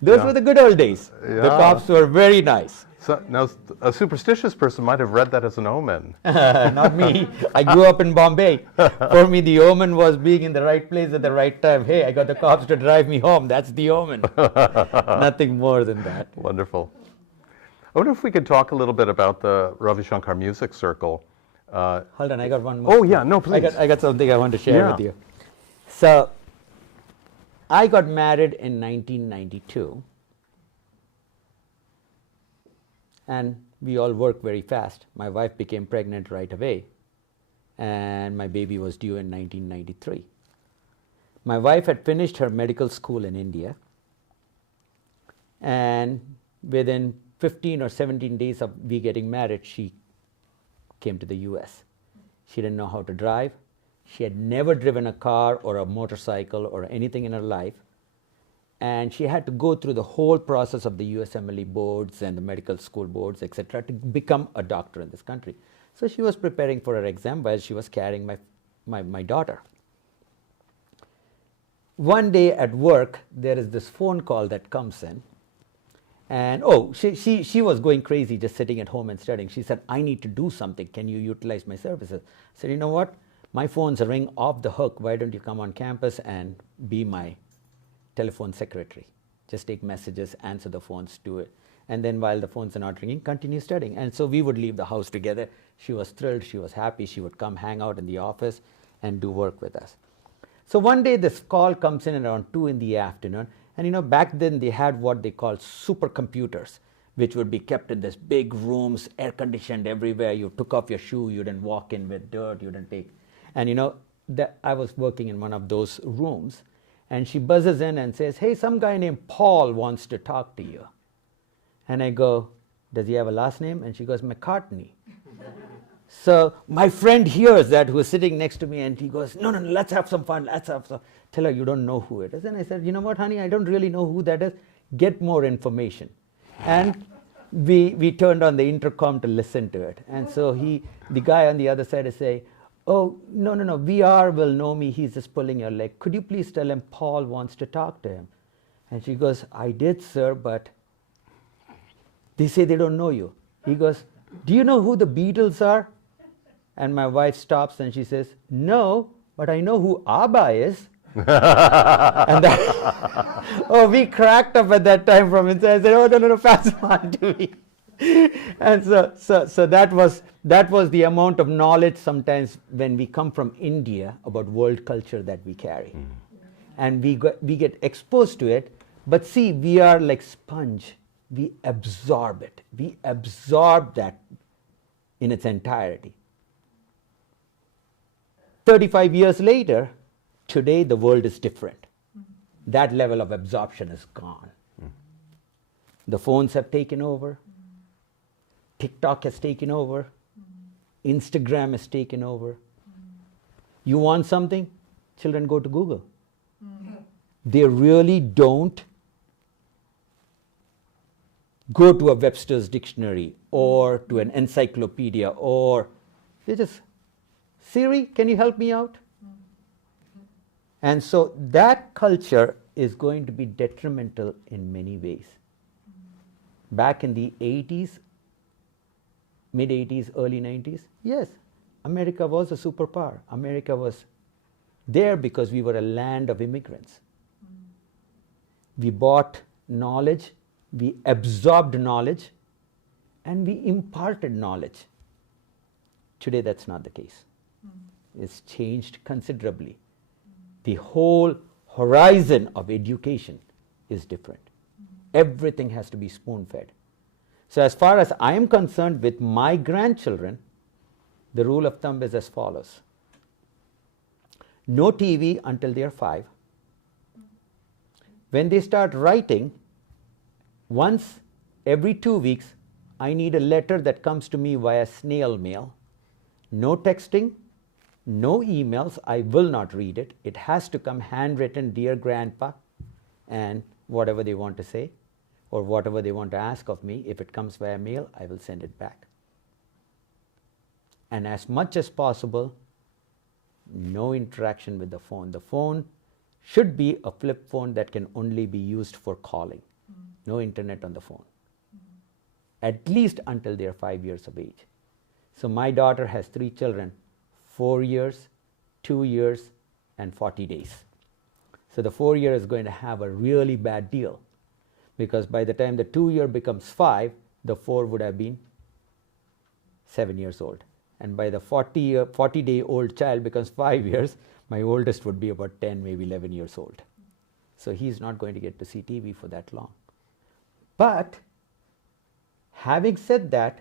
Those were the good old days. Yeah. The cops were very nice. So now, a superstitious person might have read that as an omen. Not me. I grew up in Bombay. For me, the omen was being in the right place at the right time. Hey, I got the cops to drive me home. That's the omen. Nothing more than that. Wonderful. I wonder if we could talk a little bit about the Ravi Shankar Music Circle. Hold on, I got one more. Oh, yeah, no, please. I got something I want to share with you. So, I got married in 1992. And we all worked very fast. My wife became pregnant right away. And my baby was due in 1993. My wife had finished her medical school in India. And within 15 or 17 days of we getting married, she came to the US. She didn't know how to drive. She had never driven a car or a motorcycle or anything in her life. And she had to go through the whole process of the USMLE boards and the medical school boards, etc., to become a doctor in this country. So she was preparing for her exam while she was carrying my daughter. One day at work, there is this phone call that comes in. And she was going crazy just sitting at home and studying. She said, I need to do something. Can you utilize my services? I said, you know what? My phone's ring off the hook. Why don't you come on campus and be my telephone secretary? Just take messages, answer the phones, do it. And then while the phones are not ringing, continue studying. And so we would leave the house together. She was thrilled. She was happy. She would come hang out in the office and do work with us. So one day this call comes in around 2 in the afternoon. And you know, back then they had what they called supercomputers, which would be kept in this big rooms, air conditioned everywhere. You took off your shoe, you didn't walk in with dirt, you didn't take. And you know, I was working in one of those rooms. And she buzzes in and says, hey, some guy named Paul wants to talk to you. And I go, does he have a last name? And she goes, McCartney. So my friend hears that, who is sitting next to me, and he goes, no, let's have some fun, let's have some. Tell her you don't know who it is. And I said, you know what, honey, I don't really know who that is. Get more information. And we turned on the intercom to listen to it. And so the guy on the other side is saying, oh, no, VR will know me. He's just pulling your leg. Could you please tell him Paul wants to talk to him? And she goes, I did, sir, but they say they don't know you. He goes, do you know who the Beatles are? And my wife stops and she says, no, but I know who ABBA is. And we cracked up at that time from inside. I said, oh, no, pass on to me. And so that was the amount of knowledge sometimes when we come from India about world culture that we carry. And we get exposed to it, but see, we are like sponge. We absorb it. We absorb that in its entirety. 35 years later, today the world is different. That level of absorption is gone. The phones have taken over. TikTok has taken over. Instagram has taken over. You want something? Children go to Google. They really don't go to a Webster's dictionary or to an encyclopedia, or they just, Siri, can you help me out? And so that culture is going to be detrimental in many ways. Back in the 80s, mid-80s, early 90s, yes, America was a superpower. America was there because we were a land of immigrants. We bought knowledge, we absorbed knowledge, and we imparted knowledge. Today, that's not the case. It's changed considerably. The whole horizon of education is different. Everything has to be spoon-fed. So as far as I am concerned with my grandchildren, the rule of thumb is as follows. No TV until they are 5. When they start writing, once every 2 weeks, I need a letter that comes to me via snail mail. No texting, no emails. I will not read it. It has to come handwritten, dear grandpa, and whatever they want to say or whatever they want to ask of me. If it comes via mail, I will send it back. And as much as possible, no interaction with the phone. The phone should be a flip phone that can only be used for calling. No internet on the phone. At least until they are 5 years of age. So my daughter has 3 children, 4 years, 2 years, and 40 days. So the 4-year is going to have a really bad deal, because by the time the 2-year becomes 5, the 4 would have been 7 years old. And by the 40-day-old child becomes 5 years, my oldest would be about 10, maybe 11 years old. So he's not going to get to see TV for that long. But having said that,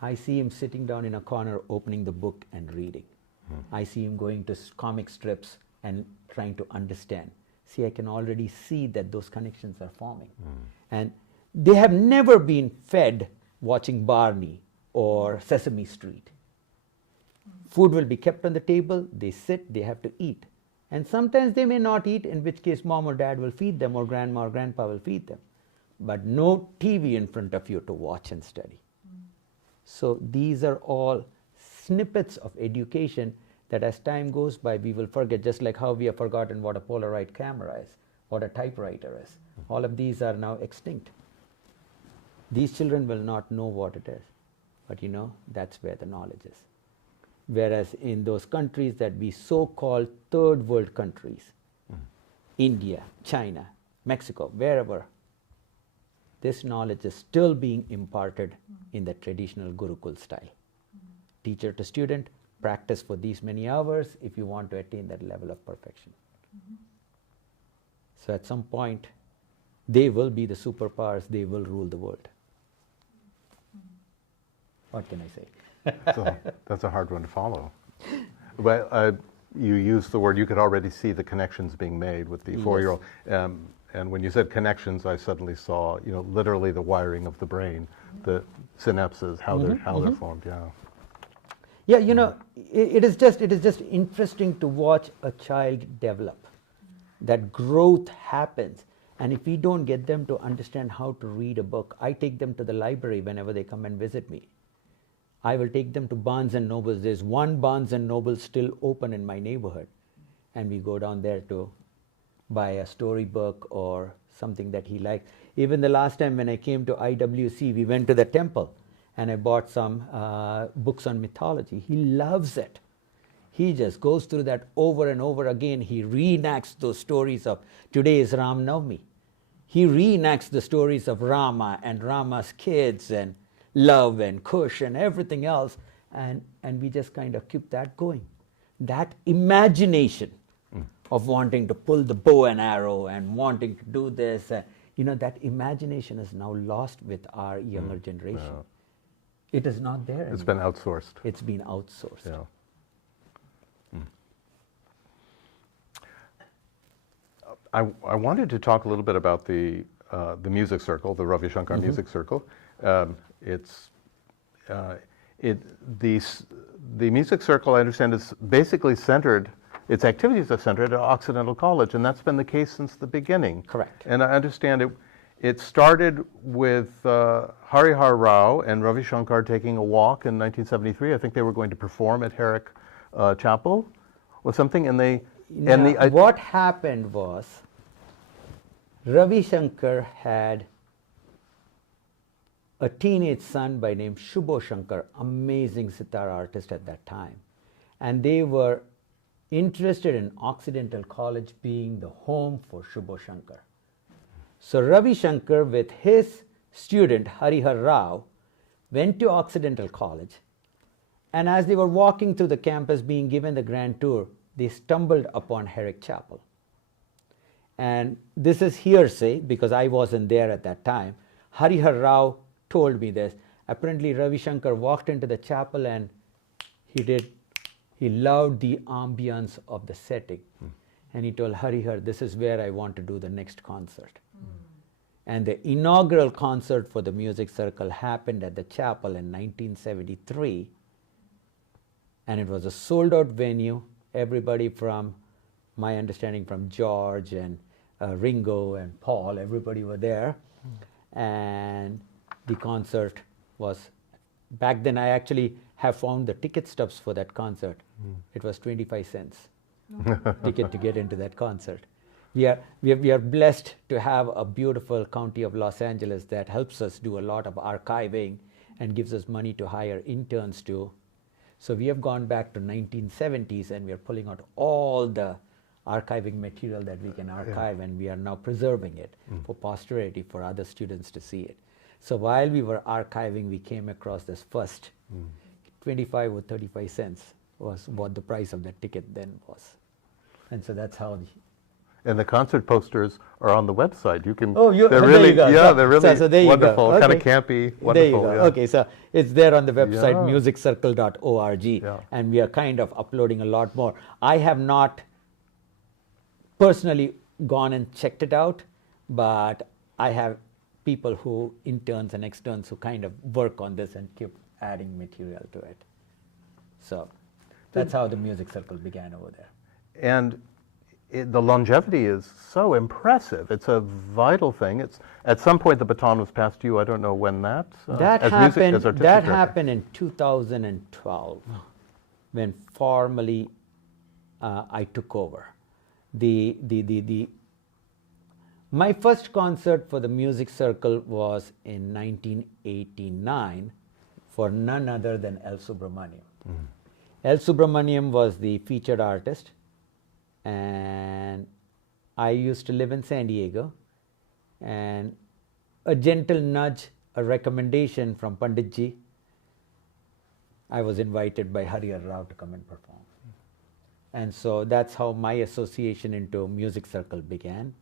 I see him sitting down in a corner, opening the book and reading. I see him going to comic strips and trying to understand. See, I can already see that those connections are forming. And they have never been fed watching Barney or Sesame Street. Food will be kept on the table, they sit, they have to eat. And sometimes they may not eat, in which case mom or dad will feed them, or grandma or grandpa will feed them. But no TV in front of you to watch and study. So these are all snippets of education that as time goes by we will forget, just like how we have forgotten what a Polaroid camera is, what a typewriter is. All of these are now extinct. These children will not know what it is. But you know, that's where the knowledge is. Whereas in those countries that we so-called third world countries, India, China, Mexico, wherever, this knowledge is still being imparted in the traditional Gurukul style. Teacher to student, practice for these many hours if you want to attain that level of perfection. So at some point, they will be the superpowers, they will rule the world. What can I say? That's a hard one to follow. But you used the word, you could already see the connections being made with the 4-year-old. And when you said connections, I suddenly saw, literally the wiring of the brain, the synapses, how they're formed. Yeah, it is just interesting to watch a child develop. That growth happens. And if we don't get them to understand how to read a book, I take them to the library whenever they come and visit me. I will take them to Barnes and Nobles. There's one Barnes and Noble still open in my neighborhood. And we go down there to buy a storybook or something that he likes. Even the last time when I came to IWC, we went to the temple and I bought some books on mythology. He loves it. He just goes through that over and over again. He reenacts those stories of, today is Ram Navami. He reenacts the stories of Rama and Rama's kids and love and Kush and everything else, and we just kind of keep that going. That imagination of wanting to pull the bow and arrow and wanting to do this, that imagination is now lost with our younger generation. Yeah. It is not there anymore. It's been outsourced. It's been outsourced. Yeah. I wanted to talk a little bit about the music circle, the Ravi Shankar Music Circle. The music circle, I understand, is basically centered, its activities are centered at Occidental College, and that's been the case since the beginning. Correct. And I understand it started with Harihar Rao and Ravi Shankar taking a walk in 1973. I think they were going to perform at Herrick Chapel or something, and what happened was Ravi Shankar had a teenage son by name Shubho Shankar, amazing sitar artist at that time. And they were interested in Occidental College being the home for Shubho Shankar. So Ravi Shankar with his student Harihar Rao went to Occidental College, and as they were walking through the campus being given the grand tour, they stumbled upon Herrick Chapel. And this is hearsay because I wasn't there at that time. Harihar Rao told me this. Apparently Ravi Shankar walked into the chapel and he did He loved the ambience of the setting. And he told Harihar, this is where I want to do the next concert. And the inaugural concert for the music circle happened at the chapel in 1973. And it was a sold out venue. Everybody from, my understanding, from George and Ringo and Paul, everybody were there. And the concert was, back then I actually have found the ticket stubs for that concert. It was 25 cents ticket to get into that concert. We are blessed to have a beautiful county of Los Angeles that helps us do a lot of archiving and gives us money to hire interns to. So we have gone back to 1970s and we are pulling out all the archiving material that we can archive, and we are now preserving it for posterity, for other students to see it. So while we were archiving, we came across this first 25 or 35 cents was what the price of that ticket then was. And so that's how And the concert posters are on the website. You can. Oh, they're there really, you go. yeah, they're really So there you wonderful, go. kind of Okay. campy, wonderful. There you go. Yeah. Okay, so it's there on the website, Yeah. musiccircle.org, Yeah. and we are kind of uploading a lot more. I have not personally gone and checked it out, but I have people who, interns and externs, who kind of work on this and keep adding material to it. So that's how the music circle began over there. And the longevity is so impressive. It's a vital thing. It's at some point the baton was passed to you. I don't know when that. That as happened. artistic That director. happened in 2012, when formally I took over. My first concert for the music circle was in 1989 for none other than L. Subramaniam. L. Subramaniam was the featured artist, and I used to live in San Diego, and a gentle nudge, a recommendation from Panditji, I was invited by Harihar Rao to come and perform. And so that's how my association into music circle began,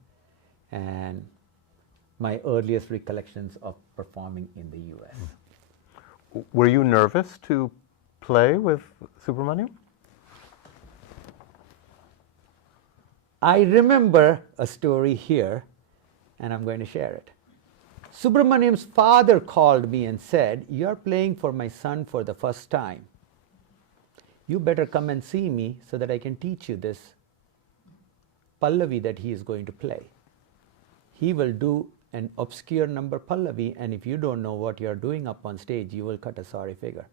and my earliest recollections of performing in the US. Were you nervous to play with Subramaniam? I remember a story here, and I'm going to share it. Subramaniam's father called me and said, "You're playing for my son for the first time. You better come and see me so that I can teach you this Pallavi that he is going to play. He will do an obscure number Pallavi, and if you don't know what you're doing up on stage, you will cut a sorry figure."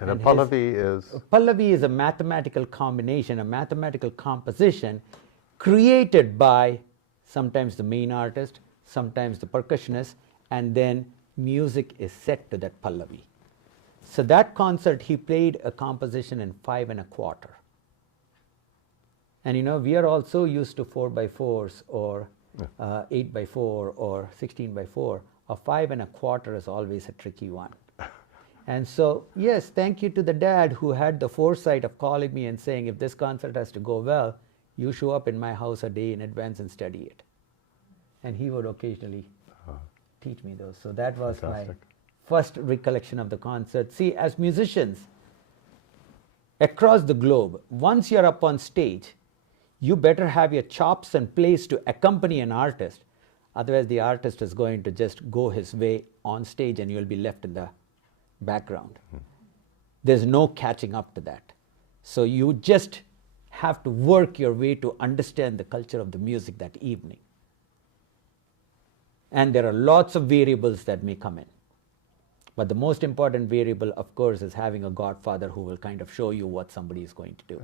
And a Pallavi is? Pallavi is a mathematical combination, a mathematical composition created by sometimes the main artist, sometimes the percussionist, and then music is set to that Pallavi. So that concert, he played a composition in 5 1/4. And you know, we are also used to 4x4s or 8x4 or 16x4. A 5 1/4 is always a tricky one. And so, yes, thank you to the dad who had the foresight of calling me and saying, if this concert has to go well, you show up in my house a day in advance and study it. And he would occasionally teach me those. So that was Fantastic. my first recollection of the concert. See, as musicians across the globe, once you're up on stage, you better have your chops and place to accompany an artist. Otherwise, the artist is going to just go his way on stage and you'll be left in the background. There's no catching up to that. So you just have to work your way to understand the culture of the music that evening. And there are lots of variables that may come in. But the most important variable, of course, is having a godfather who will kind of show you what somebody is going to do.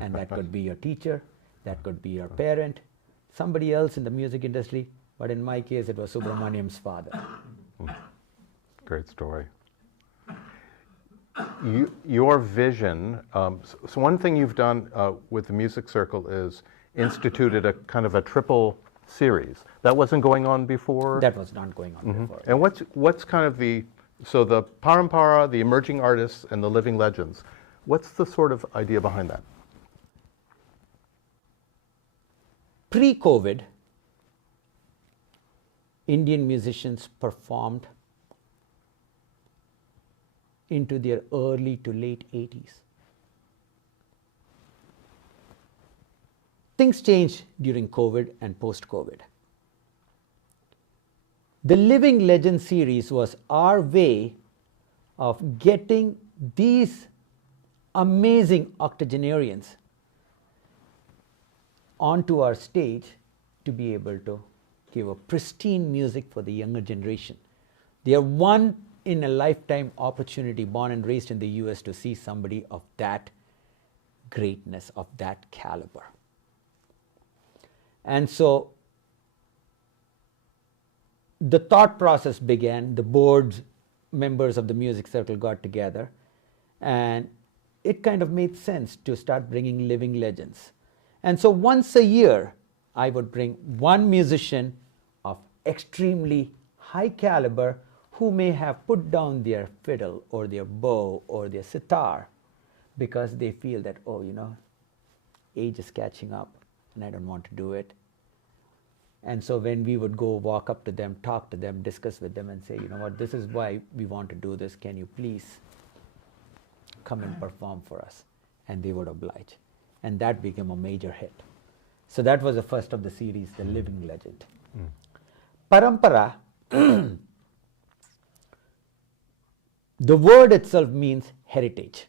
And that could be your teacher, that could be your parent, somebody else in the music industry. But in my case, it was Subramaniam's father. Great story. Your vision, so one thing you've done with the music circle is instituted a kind of a triple series. That wasn't going on before? That was not going on before. And what's kind of the parampara, the emerging artists, and the living legends, what's the sort of idea behind that? Pre-COVID, Indian musicians performed into their early to late 80s. things changed during COVID and post-COVID. The Living Legend series was our way of getting these amazing octogenarians onto our stage to be able to give a pristine music for the younger generation. They are one in a lifetime opportunity, born and raised in the US, to see somebody of that greatness, of that caliber. And so the thought process began. The board members of the music circle got together, and it kind of made sense to start bringing living legends. And so once a year, I would bring one musician of extremely high caliber who may have put down their fiddle or their bow or their sitar because they feel that, oh, you know, age is catching up and I don't want to do it. And so when we would go walk up to them, talk to them, discuss with them and say, you know what, this is why we want to do this. Can you please come and perform for us? And they would oblige. And that became a major hit. So that was the first of the series, The Living Legend. Parampara, the word itself means heritage.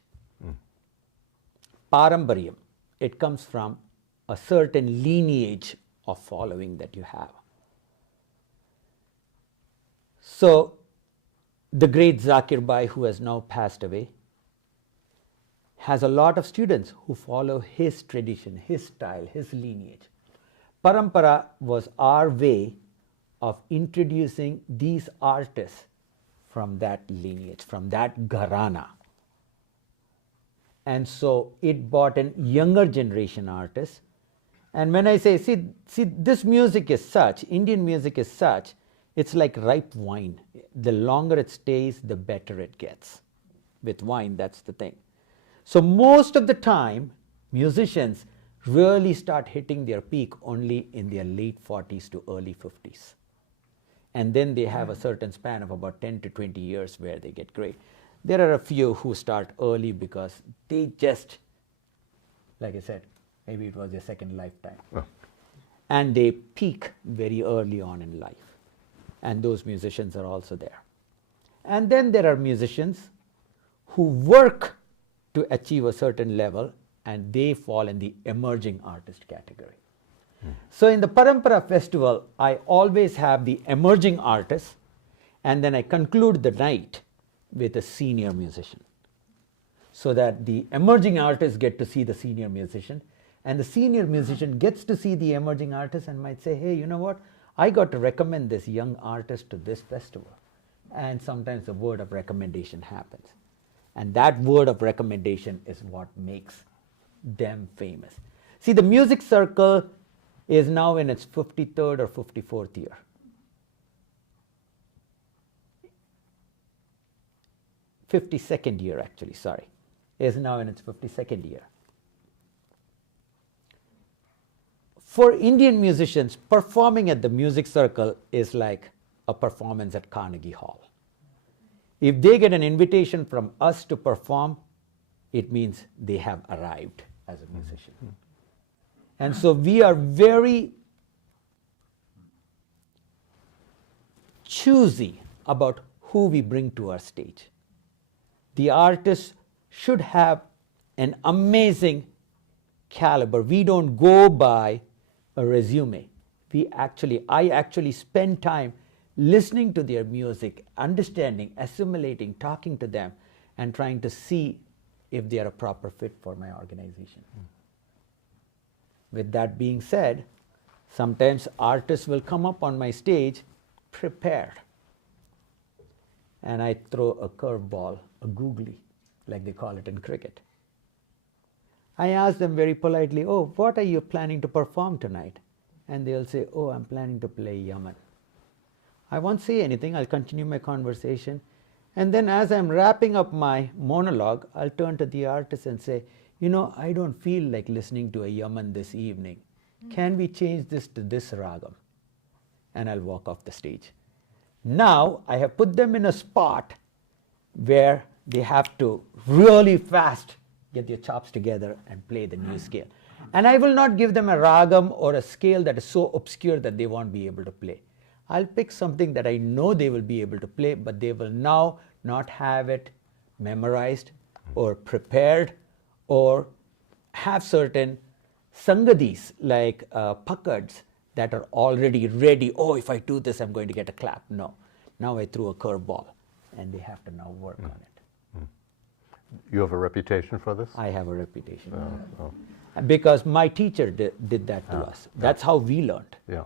Parampariyam, it comes from a certain lineage of following that you have. So the great Zakir Bhai, who has now passed away, has a lot of students who follow his tradition, his style, his lineage. Parampara was our way of introducing these artists from that lineage, from that gharana. And so it brought in younger generation artists. And when I say, see, this music is such, Indian music is such, it's like ripe wine. The longer it stays, the better it gets. With wine, that's the thing. So most of the time, musicians really start hitting their peak only in their late 40s to early 50s. And then they have a certain span of about 10 to 20 years where they get great. There are a few who start early because they just, like I said, maybe it was their second lifetime. Oh. And they peak very early on in life. And those musicians are also there. And then there are musicians who work to achieve a certain level, and they fall in the emerging artist category. So in the Parampara festival, I always have the emerging artists, and then I conclude the night with a senior musician, so that the emerging artists get to see the senior musician, and the senior musician gets to see the emerging artist and might say, hey, you know what, I got to recommend this young artist to this festival. And sometimes a word of recommendation happens. And that word of recommendation is what makes them famous. See, the music circle is now in its 53rd or 54th year. 52nd year, actually, sorry, is now in its 52nd year. For Indian musicians, performing at the music circle is like a performance at Carnegie Hall. If they get an invitation from us to perform, it means they have arrived as a musician. And so we are very choosy about who we bring to our stage. The artist should have an amazing caliber. We don't go by a resume. I actually spend time listening to their music, understanding, assimilating, talking to them, and trying to see if they are a proper fit for my organization. With that being said, sometimes artists will come up on my stage prepared, and I throw a curveball, a googly, like they call it in cricket. I ask them very politely, oh, what are you planning to perform tonight? And they'll say, oh, I'm planning to play Yaman. I won't say anything, I'll continue my conversation. And then as I'm wrapping up my monologue, I'll turn to the artist and say, you know, I don't feel like listening to a Yaman this evening. Can we change this to this ragam? And I'll walk off the stage. Now I have put them in a spot where they have to really fast get their chops together and play the new scale. And I will not give them a ragam or a scale that is so obscure that they won't be able to play. I'll pick something that I know they will be able to play, but they will now not have it memorized or prepared or have certain sangadis like puckards that are already ready. Oh, if I do this, I'm going to get a clap. No. Now I threw a curveball, and they have to now work on it. You have a reputation for this? I have a reputation for Oh. that. Because my teacher did that to us. That's how we learned. Yeah.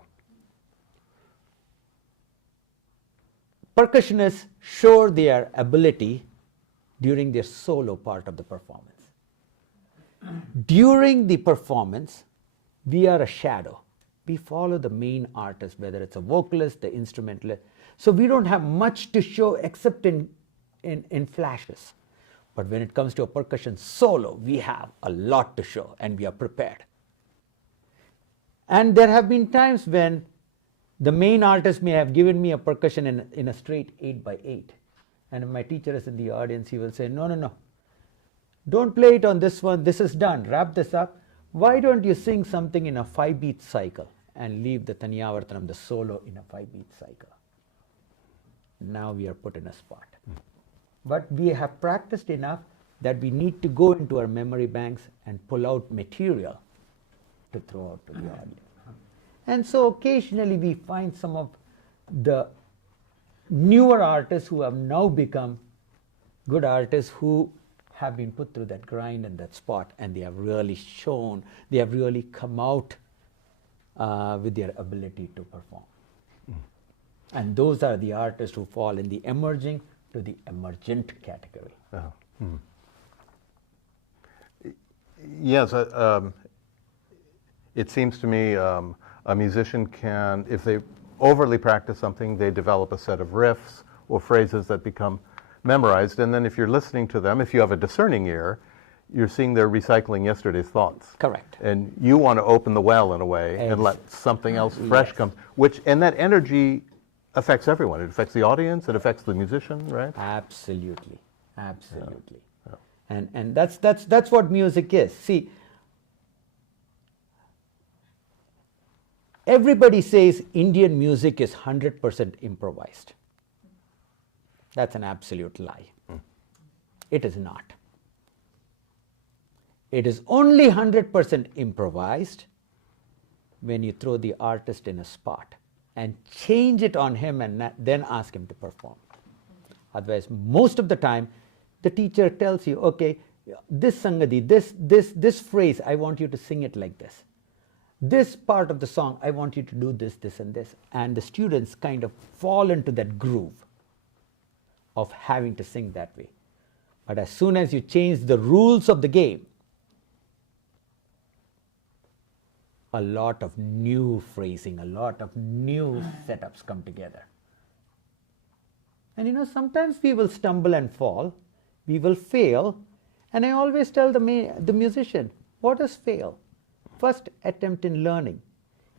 Percussionists show their ability during their solo part of the performance. During the performance, we are a shadow. We follow the main artist, whether it's a vocalist, the instrumentalist. So we don't have much to show except in flashes. But when it comes to a percussion solo, we have a lot to show and we are prepared. And there have been times when the main artist may have given me a percussion in a straight 8x8. And if my teacher is in the audience, he will say, no. Don't play it on this one. This is done. Wrap this up. Why don't you sing something in a 5-beat cycle and leave the Tanyavartanam, the solo, in a 5-beat cycle? Now we are put in a spot. But we have practiced enough that we need to go into our memory banks and pull out material to throw out to the audience. And so occasionally we find some of the newer artists who have now become good artists who have been put through that grind and that spot, and they have really shown, they have really come out with their ability to perform. And those are the artists who fall in the emerging to the emergent category. Yes, it seems to me a musician can, if they overly practice something, they develop a set of riffs or phrases that become memorized, and then if you're listening to them, if you have a discerning ear, you're seeing they're recycling yesterday's thoughts. Correct. And you want to open the well in a way and let something else fresh come, and that energy affects everyone. It affects the audience, it affects the musician, right? Absolutely. Absolutely. Yeah. And that's what music is. See, everybody says Indian music is 100% improvised. That's an absolute lie. It is not. It is only 100% improvised when you throw the artist in a spot and change it on him and then ask him to perform. Otherwise, most of the time, the teacher tells you, okay, this sangadi, this phrase, I want you to sing it like this. This part of the song, I want you to do this, this, and this. And the students kind of fall into that groove of having to sing that way. But as soon as you change the rules of the game, a lot of new phrasing, a lot of new setups come together. And sometimes we will stumble and fall, we will fail, and I always tell the musician, what is fail? First attempt in learning.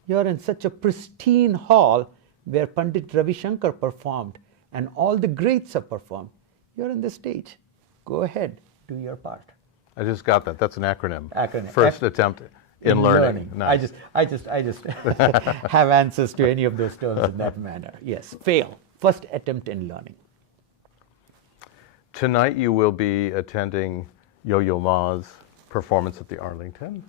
You're in such a pristine hall where Pandit Ravi Shankar performed and all the greats have performed. You're on the stage. Go ahead, do your part. I just got that. That's an acronym. Acronym. First attempt in learning. Nice. I just have answers to any of those terms in that manner. Yes, fail. First attempt in learning. Tonight you will be attending Yo-Yo Ma's performance at the Arlington.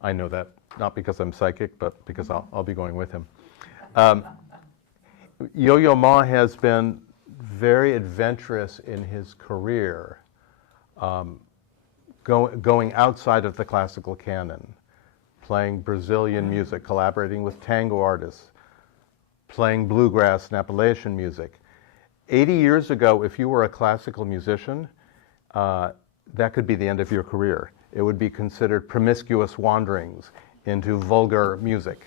I know that not because I'm psychic, but because I'll be going with him. Yo-Yo Ma has been very adventurous in his career, going outside of the classical canon, playing Brazilian music, collaborating with tango artists, playing bluegrass and Appalachian music. 80 years ago, if you were a classical musician, that could be the end of your career. It would be considered promiscuous wanderings into vulgar music.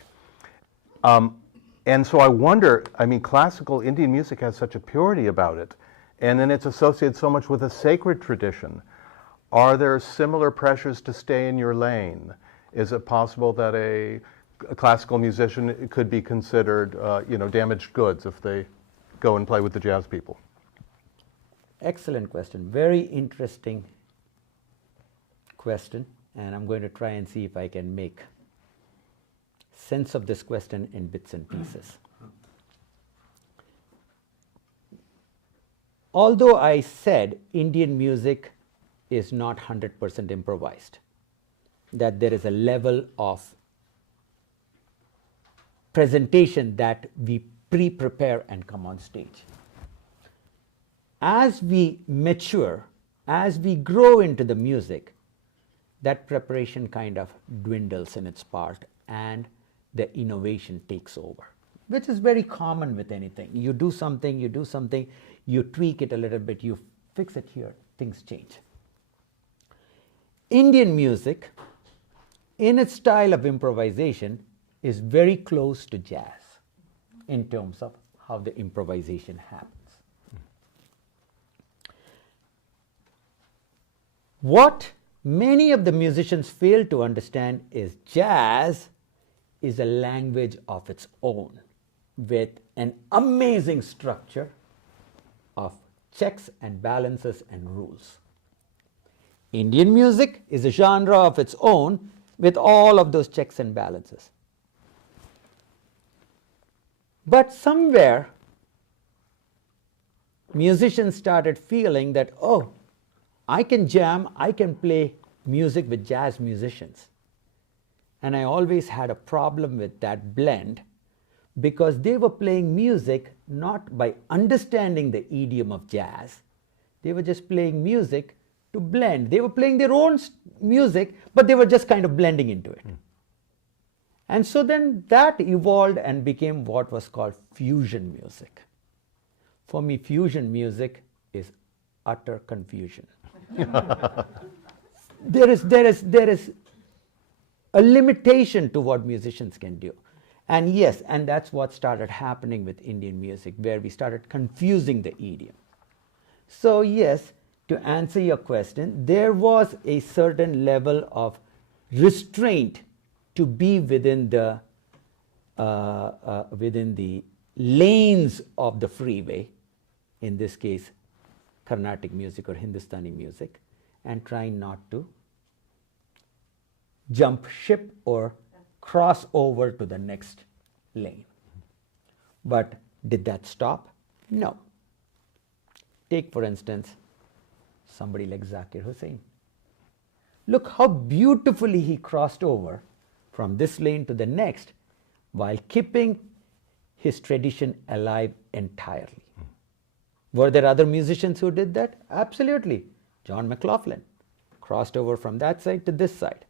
And so I wonder, classical Indian music has such a purity about it, and then it's associated so much with a sacred tradition. Are there similar pressures to stay in your lane? Is it possible that a classical musician could be considered, damaged goods if they go and play with the jazz people? Excellent question. Very interesting question. and I'm going to try and see if I can make sense of this question in bits and pieces. Although I said Indian music is not 100% improvised, that there is a level of presentation that we pre-prepare and come on stage. As we mature, as we grow into the music, that preparation kind of dwindles in its part and the innovation takes over, which is very common with anything. You do something, you tweak it a little bit, you fix it here, things change. Indian music, in its style of improvisation, is very close to jazz in terms of how the improvisation happens. What many of the musicians fail to understand is jazz is a language of its own with an amazing structure of checks and balances and rules. Indian music is a genre of its own with all of those checks and balances. But somewhere, musicians started feeling that, oh, I can jam, I can play music with jazz musicians. And I always had a problem with that blend because they were playing music not by understanding the idiom of jazz. They were just playing music to blend. They were playing their own music, but they were just kind of blending into it. And so then that evolved and became what was called fusion music. For me, fusion music is utter confusion. There is a limitation to what musicians can do. And yes, and that's what started happening with Indian music, where we started confusing the idiom. So yes, to answer your question, there was a certain level of restraint to be within the lanes of the freeway, in this case Carnatic music or Hindustani music, and trying not to jump ship or cross over to the next lane. But did that stop? No. Take for instance somebody like Zakir Hussain. Look how beautifully he crossed over from this lane to the next while keeping his tradition alive entirely. Were there other musicians who did that? Absolutely. John McLaughlin crossed over from that side to this side.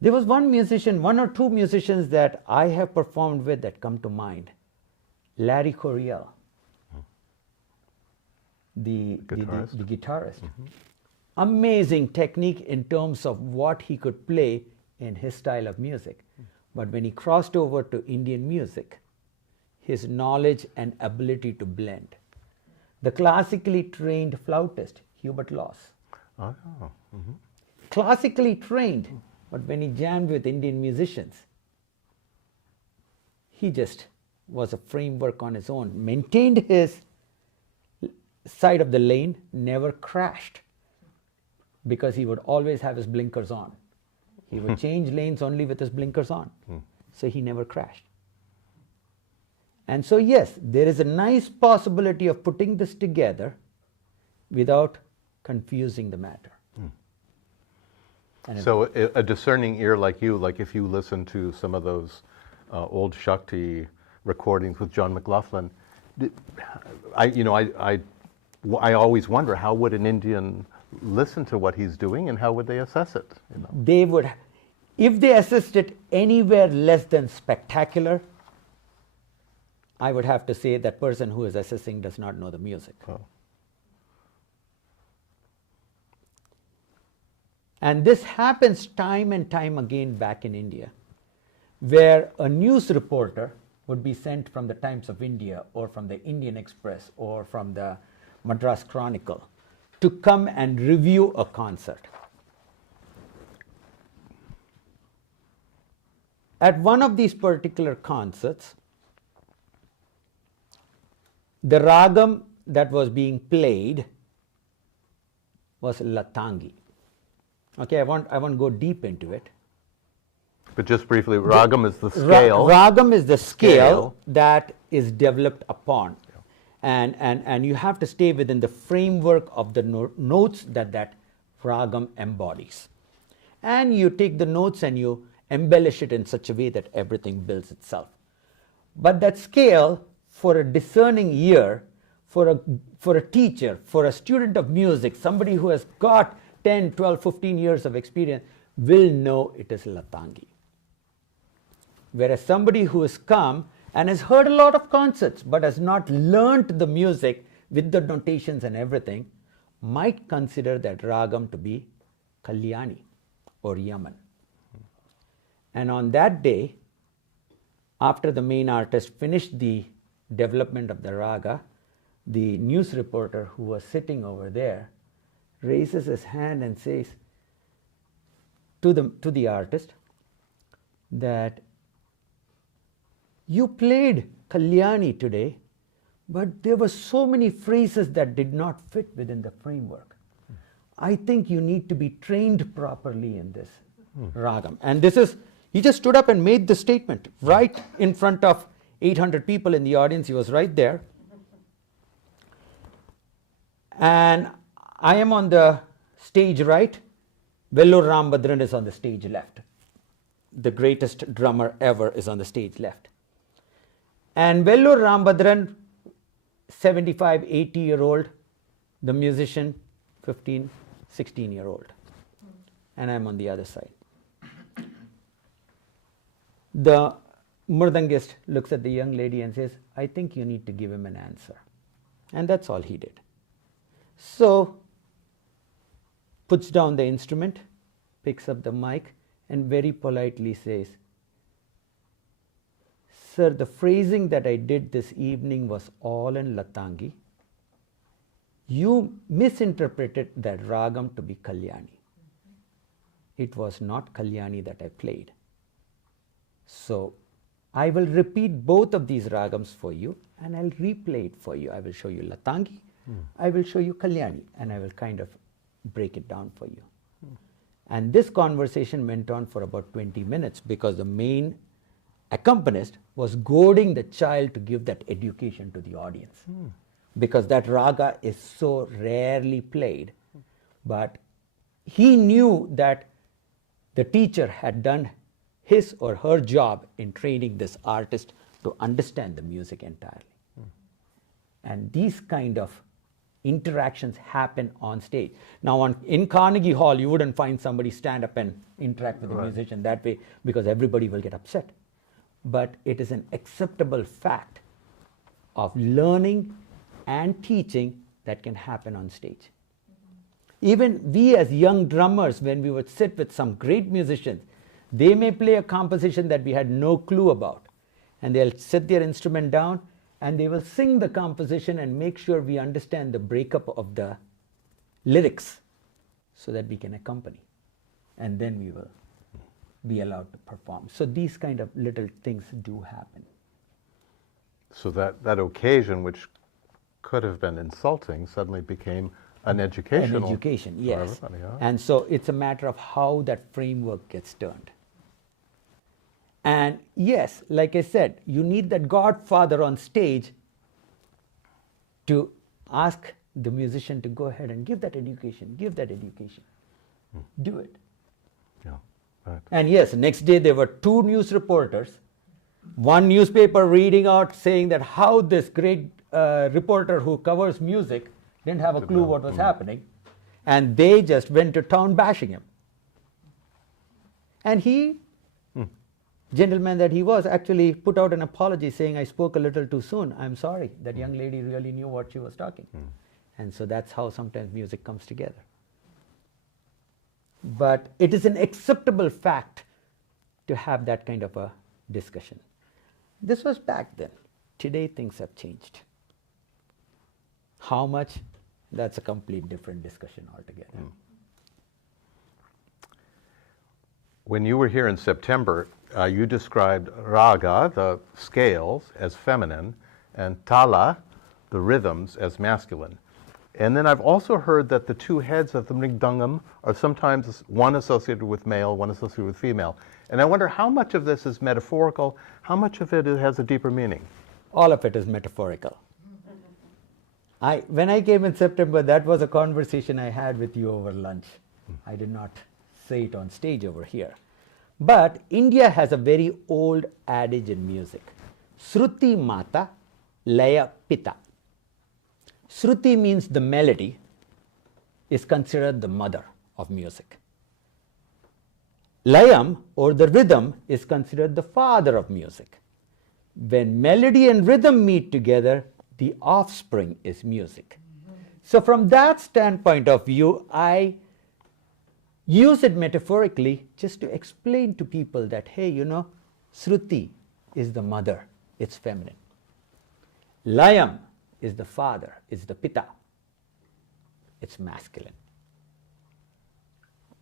There was one musician, one or two musicians that I have performed with that come to mind. Larry Coryell, the guitarist. Amazing technique in terms of what he could play in his style of music. But when he crossed over to Indian music, his knowledge and ability to blend. The classically trained flautist, Hubert Laws. Classically trained, but when he jammed with Indian musicians, he just was a framework on his own, maintained his side of the lane, never crashed, because he would always have his blinkers on. He would change lanes only with his blinkers on. So he never crashed. And so yes, there is a nice possibility of putting this together without confusing the matter. So a discerning ear like you, like if you listen to some of those old Shakti recordings with John McLaughlin, I always wonder, how would an Indian listen to what he's doing and how would they assess it? They would, if they assessed it anywhere less than spectacular, I would have to say that person who is assessing does not know the music. And this happens time and time again back in India, where a news reporter would be sent from the Times of India or from the Indian Express or from the Madras Chronicle to come and review a concert. At one of these particular concerts, the ragam that was being played was Latangi. Okay, I won't go deep into it. But just briefly, ragam is the scale. Ragam is the scale that is developed upon. And you have to stay within the framework of the notes that ragam embodies. And you take the notes and you embellish it in such a way that everything builds itself. But that scale, for a discerning ear, for a teacher, for a student of music, somebody who has got 10, 12, 15 years of experience, will know it is Latangi. Whereas somebody who has come and has heard a lot of concerts but has not learnt the music with the notations and everything might consider that ragam to be Kalyani or Yaman. And on that day, after the main artist finished the development of the raga, the news reporter who was sitting over there raises his hand and says to the artist that you played Kalyani today, but there were so many phrases that did not fit within the framework. I think you need to be trained properly in this ragam. And this is, he just stood up and made the statement right in front of 800 people in the audience. He was right there. And I am on the stage right. Vellore Rambhadran is on the stage left. The greatest drummer ever is on the stage left. And Vellore Rambhadran, 75, 80-year-old, the musician, 15, 16-year-old. And I'm on the other side. The mridangist looks at the young lady and says, I think you need to give him an answer. And that's all he did. So, puts down the instrument, picks up the mic, and very politely says, Sir, the phrasing that I did this evening was all in Latangi. You misinterpreted that ragam to be Kalyani. It was not Kalyani that I played. So, I will repeat both of these ragams for you and I'll replay it for you. I will show you Latangi, I will show you Kalyani, and I will kind of break it down for you. And this conversation went on for about 20 minutes because the main accompanist was goading the child to give that education to the audience. Because that raga is so rarely played. But he knew that the teacher had done his or her job in training this artist to understand the music entirely. And these kind of interactions happen on stage. Now in Carnegie Hall, you wouldn't find somebody stand up and interact with the musician that way because everybody will get upset. But it is an acceptable fact of learning and teaching that can happen on stage. Even we as young drummers, when we would sit with some great musicians, they may play a composition that we had no clue about. And they'll set their instrument down and they will sing the composition and make sure we understand the breakup of the lyrics so that we can accompany. And then we will be allowed to perform. So these kind of little things do happen. So that occasion, which could have been insulting, suddenly became an educational. An education, yes. For everybody, And so it's a matter of how that framework gets turned. And yes, like I said, you need that godfather on stage to ask the musician to go ahead and give that education, Do it. Yeah, right. And yes, next day there were 2 news reporters, one newspaper reading out saying that how this great reporter who covers music didn't have a clue what was happening, and they just went to town bashing him. And he, gentleman that he was, actually put out an apology saying, I spoke a little too soon. I'm sorry. That young lady really knew what she was talking. And so that's how sometimes music comes together. But it is an acceptable fact to have that kind of a discussion. This was back then. Today things have changed. How much? That's a complete different discussion altogether. When you were here in September, you described raga, the scales, as feminine, and tala, the rhythms, as masculine. And then I've also heard that the two heads of the mridangam are sometimes one associated with male, one associated with female. And I wonder how much of this is metaphorical, how much of it has a deeper meaning? All of it is metaphorical. When I came in September, that was a conversation I had with you over lunch. I did not say it on stage over here. But India has a very old adage in music. Shruti Mata, Laya Pita. Shruti means the melody is considered the mother of music. Layam, or the rhythm, is considered the father of music. When melody and rhythm meet together, the offspring is music. So from that standpoint of view, I use it metaphorically just to explain to people that, hey, Shruti is the mother, it's feminine. Layam is the father, is the pita, it's masculine.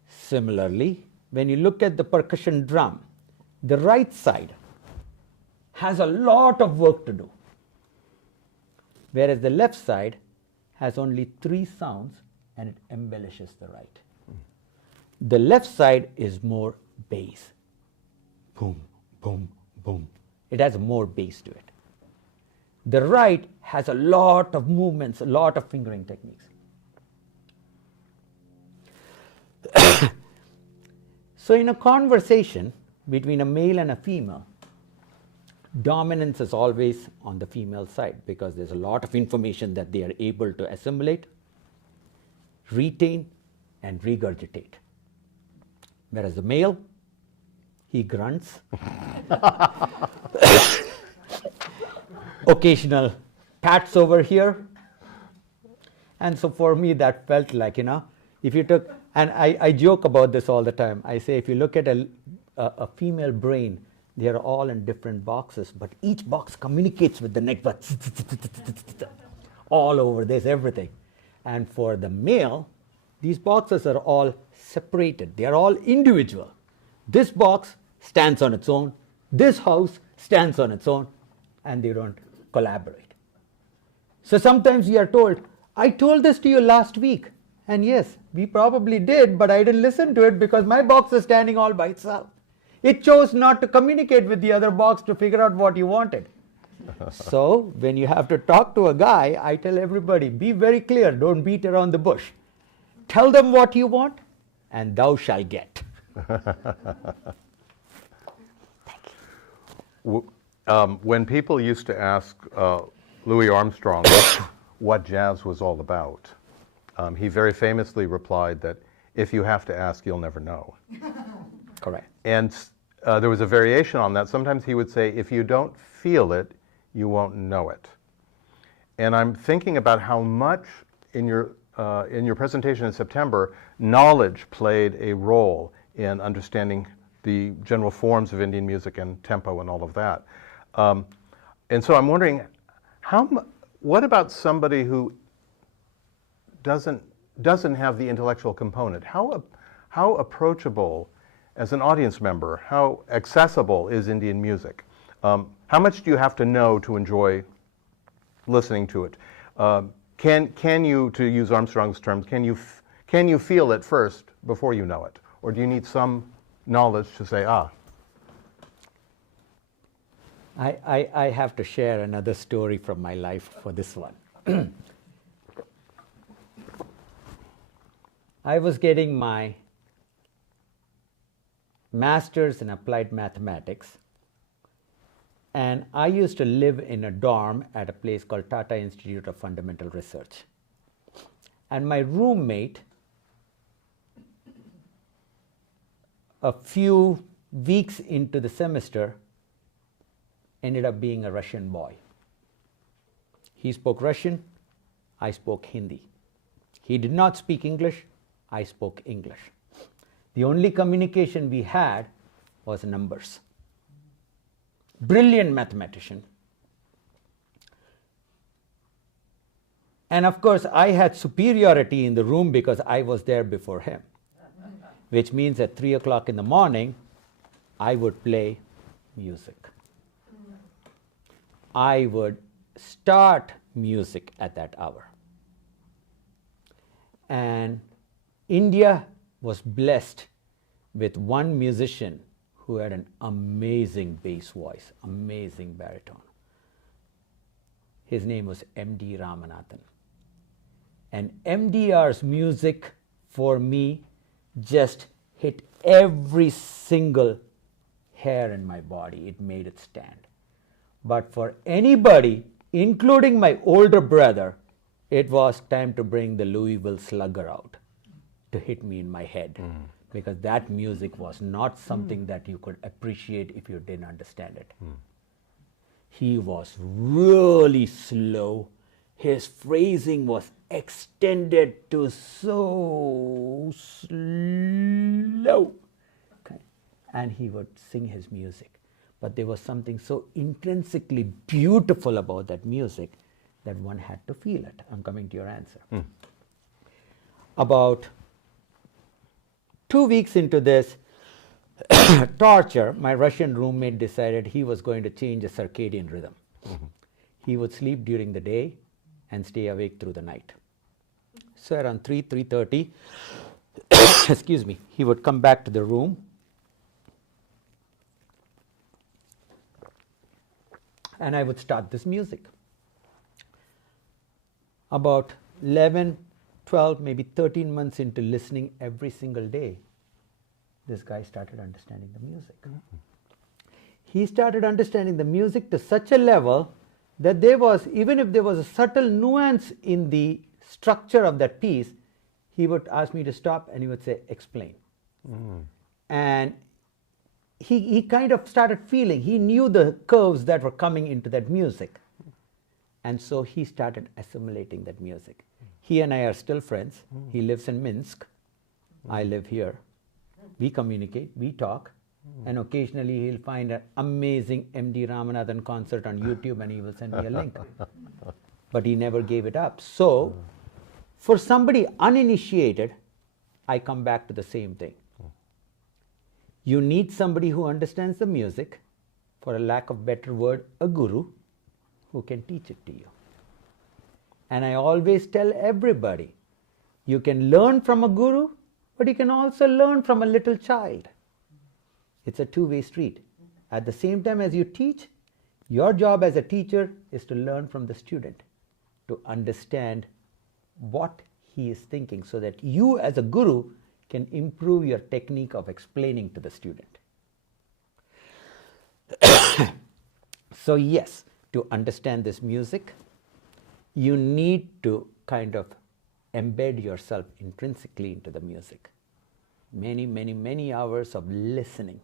Similarly, when you look at the percussion drum, the right side has a lot of work to do, whereas the left side has only 3 sounds and it embellishes the right. The left side is more bass. Boom, boom, boom. It has more bass to it. The right has a lot of movements, a lot of fingering techniques. So in a conversation between a male and a female, dominance is always on the female side because there's a lot of information that they are able to assimilate, retain, and regurgitate. Whereas the male, he grunts, occasional pats over here. And so for me, that felt like, if you took, and I joke about this all the time. I say, if you look at a female brain, they are all in different boxes, but each box communicates with the next one. All over, there's everything. And for the male, these boxes are all separated. They are all individual. This box stands on its own. This house stands on its own, and they don't collaborate. So sometimes we are told, I told this to you last week. And yes, we probably did, but I didn't listen to it because my box is standing all by itself. It chose not to communicate with the other box to figure out what you wanted. So when you have to talk to a guy, I tell everybody, be very clear, don't beat around the bush. Tell them what you want, and thou shalt get. When people used to ask Louis Armstrong what jazz was all about, he very famously replied that if you have to ask, you'll never know. Correct. And there was a variation on that. Sometimes he would say, if you don't feel it, you won't know it. And I'm thinking about how much in your presentation in September, knowledge played a role in understanding the general forms of Indian music and tempo and all of that. And so I'm wondering, what about somebody who doesn't have the intellectual component? How approachable as an audience member, how accessible is Indian music? How much do you have to know to enjoy listening to it? Can you, to use Armstrong's terms, can you feel it first before you know it? Or do you need some knowledge to say, I have to share another story from my life for this one. I was getting my master's in applied mathematics, and I used to live in a dorm at a place called Tata Institute of Fundamental Research. And my roommate, a few weeks into the semester, ended up being a Russian boy. He spoke Russian, I spoke Hindi. He did not speak English, I spoke English. The only communication we had was numbers. Brilliant mathematician. And of course, I had superiority in the room because I was there before him, which means at 3 o'clock in the morning, I would play music. I would start music at that hour. And India was blessed with one musician who had an amazing bass voice, amazing baritone. His name was M.D. Ramanathan. And MDR's music for me just hit every single hair in my body. It made it stand. But for anybody, including my older brother, it was time to bring the Louisville Slugger out to hit me in my head. Because that music was not something that you could appreciate if you didn't understand it. He was really slow. His phrasing was extended to so slow. Okay. And he would sing his music. But there was something so intrinsically beautiful about that music that one had to feel it. I'm coming to your answer. About 2 weeks into this torture, my Russian roommate decided he was going to change the circadian rhythm. He would sleep during the day and stay awake through the night. So around 3:30, excuse me, he would come back to the room and I would start this music. About 11, 12, maybe 13 months into listening every single day, this guy started understanding the music. He started understanding the music to such a level that there was, even if there was a subtle nuance in the structure of that piece, he would ask me to stop and he would say, explain. And he kind of started feeling, he knew the curves that were coming into that music. And so he started assimilating that music. He and I are still friends. He lives in Minsk. I live here. We communicate, we talk, and occasionally he'll find an amazing M.D. Ramanathan concert on YouTube and he will send me a link. But he never gave it up. So, for somebody uninitiated, I come back to the same thing. You need somebody who understands the music, for a lack of better word, a guru, who can teach it to you. And I always tell everybody, you can learn from a guru, but you can also learn from a little child. It's a two-way street. At the same time as you teach, your job as a teacher is to learn from the student, to understand what he is thinking, so that you as a guru can improve your technique of explaining to the student. So yes, to understand this music, you need to kind of embed yourself intrinsically into the music. Many hours of listening.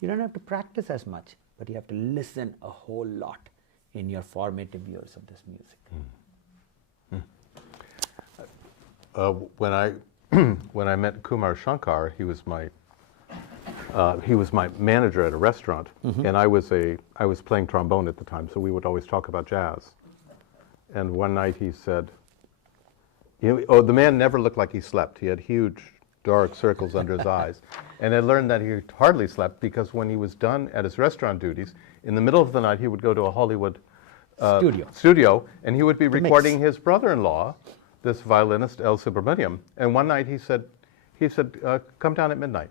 You don't have to practice as much, but you have to listen a whole lot in your formative years of this music. When I met Kumar Shankar, he was my manager at a restaurant, and I was playing trombone at the time, so we would always talk about jazz. And one night he said, the man never looked like he slept. He had huge dark circles under his eyes. And I learned that he hardly slept because when he was done at his restaurant duties, in the middle of the night he would go to a Hollywood studio and he would be recording his brother-in-law, this violinist, L. Subramaniam. And one night he said, come down at midnight.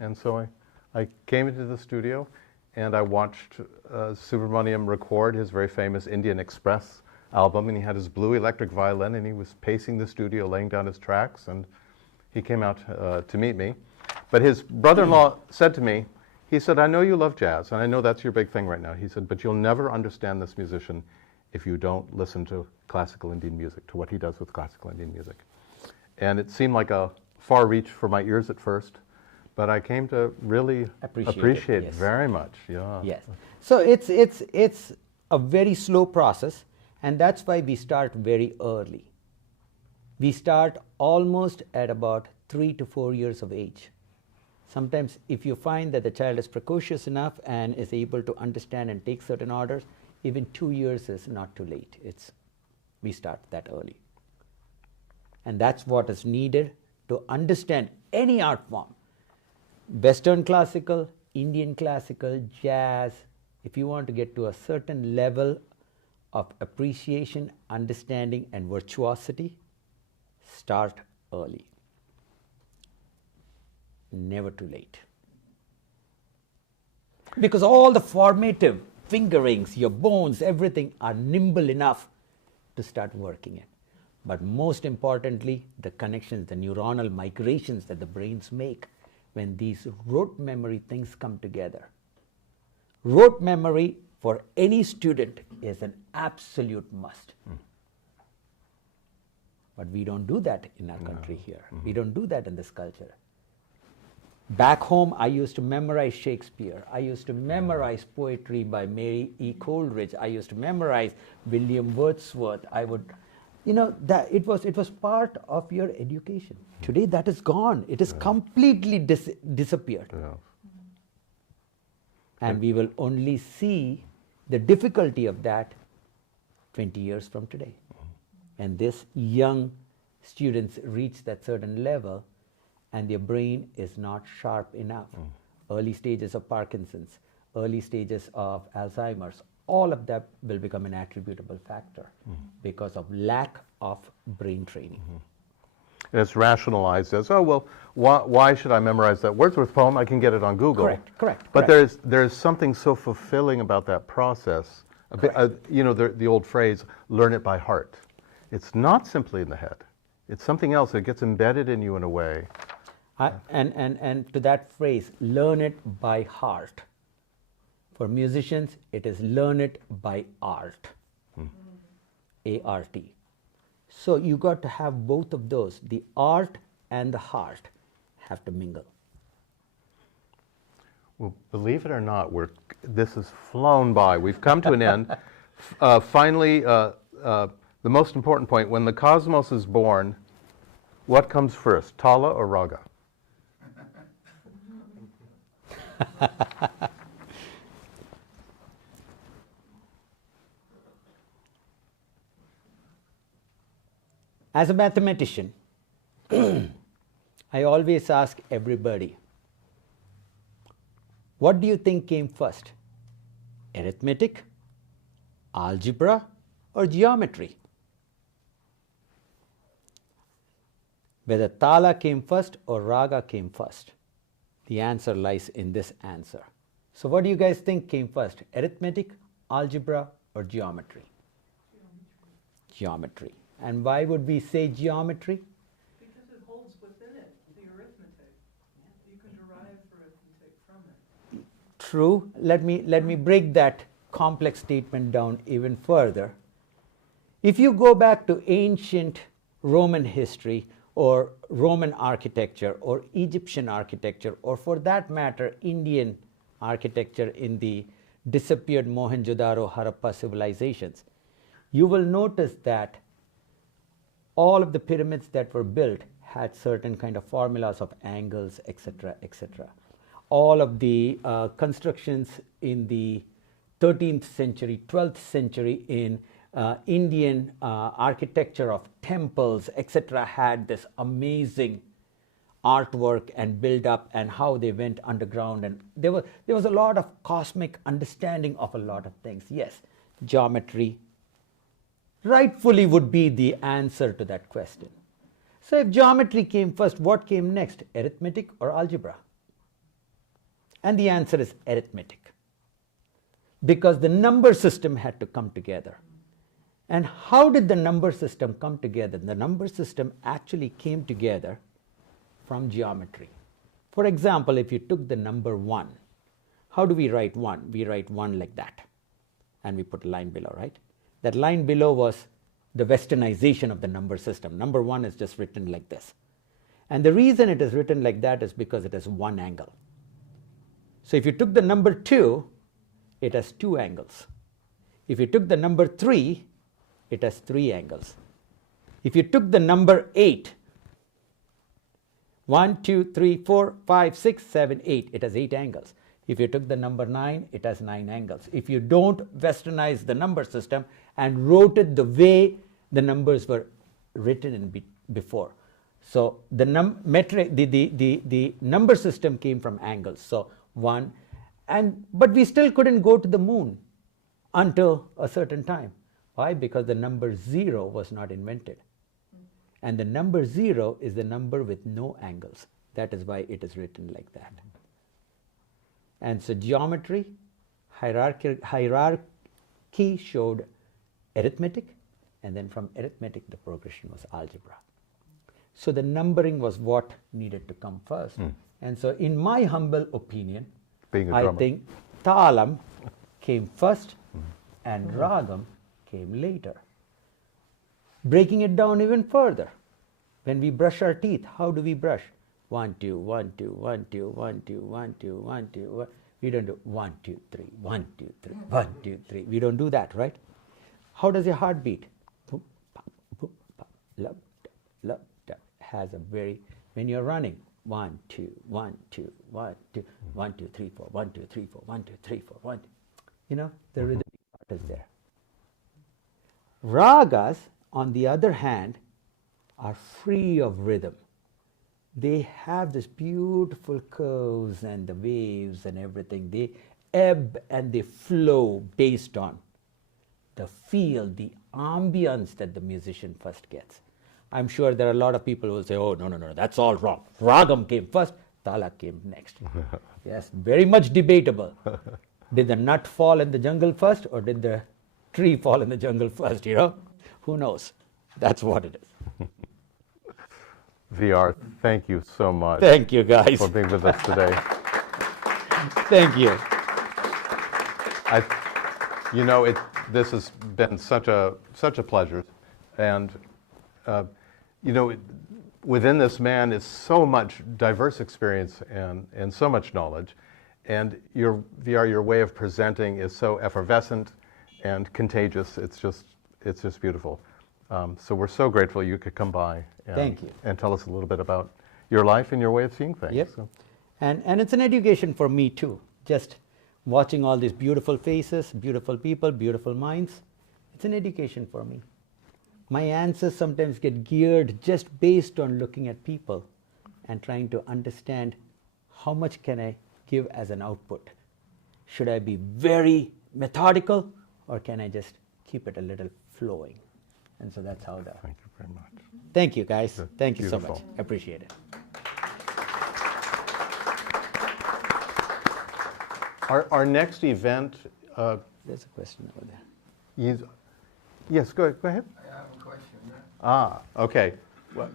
And so I came into the studio and I watched Subramaniam record his very famous Indian Express album, and he had his blue electric violin and he was pacing the studio, laying down his tracks, and he came out to meet me. But his brother-in-law said to me, he said, I know you love jazz, and I know that's your big thing right now. He said, but you'll never understand this musician if you don't listen to classical Indian music, to what he does with classical Indian music. And it seemed like a far reach for my ears at first, but I came to really appreciate it very much. Yeah. Yes. So it's a very slow process, and that's why we start very early. We start almost at about 3 to 4 years of age. Sometimes if you find that the child is precocious enough and is able to understand and take certain orders, even 2 years is not too late. We start that early. And that's what is needed to understand any art form. Western classical, Indian classical, jazz. If you want to get to a certain level of appreciation, understanding, and virtuosity, Start early. Never too late. Because all the formative fingerings, your bones, everything are nimble enough to start working it. But most importantly, the connections, the neuronal migrations that the brains make when these rote memory things come together. Rote memory for any student is an absolute must. But we don't do that in our country here. We don't do that in this culture. Back home, I used to memorize Shakespeare. I used to memorize poetry by Mary E. Coleridge. I used to memorize William Wordsworth. I would, that it was part of your education. Today, that is gone. It is completely disappeared. Yeah. And we will only see the difficulty of that 20 years from today. And this young students reach that certain level and their brain is not sharp enough. Early stages of Parkinson's, early stages of Alzheimer's, all of that will become an attributable factor because of lack of brain training. And it's rationalized as, oh, well, why should I memorize that Wordsworth poem? I can get it on Google. Correct. But there's something so fulfilling about that process. The old phrase, learn it by heart. It's not simply in the head. It's something else that gets embedded in you in a way. And to that phrase, learn it by heart. For musicians, it is learn it by art. A-R-T. So you got to have both of those. The art and the heart have to mingle. Well, believe it or not, this has flown by. We've come to an end. Finally, the most important point, when the cosmos is born, what comes first, Tala or Raga? As a mathematician, I always ask everybody, what do you think came first? Arithmetic, algebra, or geometry? Whether Tala came first or Raga came first, the answer lies in this answer. So what do you guys think came first? Arithmetic, algebra, or geometry? Geometry. And why would we say geometry? Because it holds within it the arithmetic. You can derive arithmetic from it. True. Let me break that complex statement down even further. If you go back to ancient Roman history or Roman architecture or Egyptian architecture, or for that matter, Indian architecture in the disappeared Mohenjo-daro, Harappa civilizations, you will notice that all of the pyramids that were built had certain kind of formulas of angles, etc., etc. All of the constructions in the 13th century, 12th century in Indian architecture of temples, etc., had this amazing artwork and build up and how they went underground. And there was a lot of cosmic understanding of a lot of things. Yes, geometry rightfully would be the answer to that question. So if geometry came first, what came next? Arithmetic or algebra? And the answer is arithmetic. Because the number system had to come together. And how did the number system come together? The number system actually came together from geometry. For example, if you took the number 1, how do we write 1? We write 1 like that. And we put a line below, right? That line below was the westernization of the number system. Number 1 is just written like this. And the reason it is written like that is because it has one angle. So if you took the number 2, it has 2 angles. If you took the number 3, it has 3 angles. If you took the number 8, 1, 2, 3, 4, 5, 6, 7, 8, it has 8 angles. If you took the number 9, it has 9 angles. If you don't westernize the number system and wrote it the way the numbers were written in before. So the number system came from angles. So 1, but we still couldn't go to the moon until a certain time. Why? Because the number 0 was not invented. And the number 0 is the number with no angles. That is why it is written like that. And so geometry, hierarchy showed arithmetic, and then from arithmetic the progression was algebra. So the numbering was what needed to come first. And so in my humble opinion, I think talam came first and ragam came later. Breaking it down even further, when we brush our teeth, how do we brush? 1, 2, 1, 2, 1, 2, 1, 2, 1, 2, 1, 2, 1. We don't do 1, 2, 3, 1, 2, 3, 1, 2, 3. We don't do that, right? How does your heart beat? Boom, pop, boom, pop, love, love, has a very, when you're running, 1, 2, 1, 2, 1, 2, 1, 2, 3, 4, 1, 2, 3, 4, 1, 2, 3, 4, 1. You know, the rhythmic part is there. Ragas, on the other hand, are free of rhythm. They have this beautiful curves and the waves and everything. They ebb and they flow based on the feel, the ambience that the musician first gets. I'm sure there are a lot of people who will say, oh, no, that's all wrong. Ragam came first, tala came next. Yes, very much debatable. Did the nut fall in the jungle first, or did the tree fall in the jungle first, you know? Who knows? That's what it is. VR, thank you so much. Thank you, guys. For being with us today. Thank you. This has been such a pleasure, and within this man is so much diverse experience and so much knowledge, and your way of presenting is so effervescent and contagious. It's just beautiful. So we're so grateful you could come by. Thank you. And tell us a little bit about your life and your way of seeing things. Yep. So. And it's an education for me too. Just watching all these beautiful faces, beautiful people, beautiful minds. It's an education for me. My answers sometimes get geared just based on looking at people and trying to understand how much can I give as an output. Should I be very methodical, or can I just keep it a little flowing? And so that's how that. Thank you very much. Thank you, guys. Good. Thank you Beautiful. so much. I appreciate it. Our next event. There's a question over there. Yes, go ahead. I have a question. Okay. Well,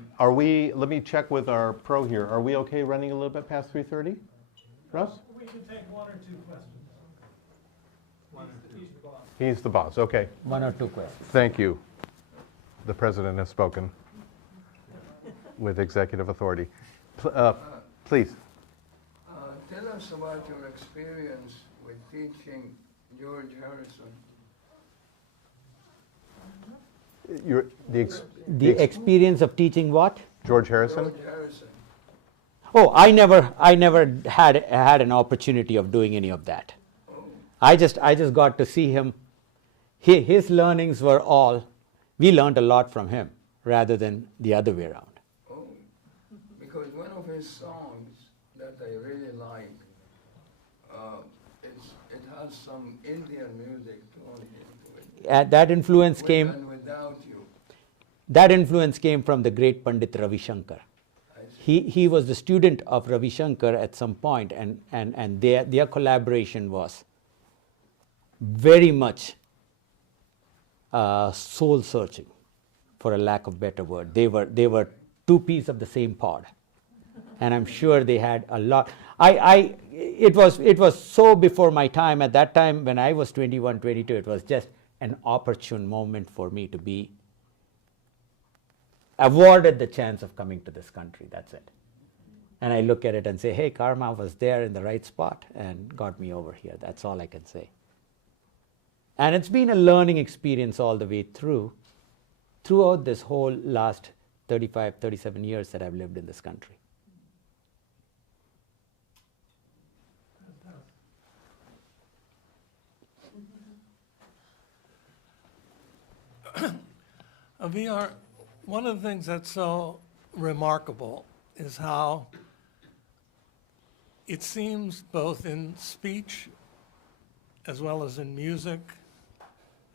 let me check with our pro here. Are we okay running a little bit past 3:30? Russ? We can take 1 or 2 questions. He's the boss. He's the boss. Okay. 1 or 2 questions. Thank you. The president has spoken with executive authority. Please. Tell us about your experience with teaching George Harrison. The experience of teaching what? George Harrison? George Harrison. Oh, I never had an opportunity of doing any of that. Oh, I just got to see him. His learnings were all, we learned a lot from him rather than the other way around. oh. Because one of his songs that I really like, it has some Indian music thrown into it. That influence With came. and without you. That influence came from the great Pandit Ravi Shankar. I see. He was the student of Ravi Shankar at some point, and their collaboration was very much soul searching, for a lack of better word. They were two peas of the same pod, and I'm sure they had a lot. It was so before my time. At that time, when I was 21, 22, it was just an opportune moment for me to be awarded the chance of coming to this country. That's it. And I look at it and say, hey, karma was there in the right spot and got me over here. That's all I can say. And it's been a learning experience all the way throughout this whole last 35, 37 years that I've lived in this country. VR, one of the things that's so remarkable is how it seems both in speech as well as in music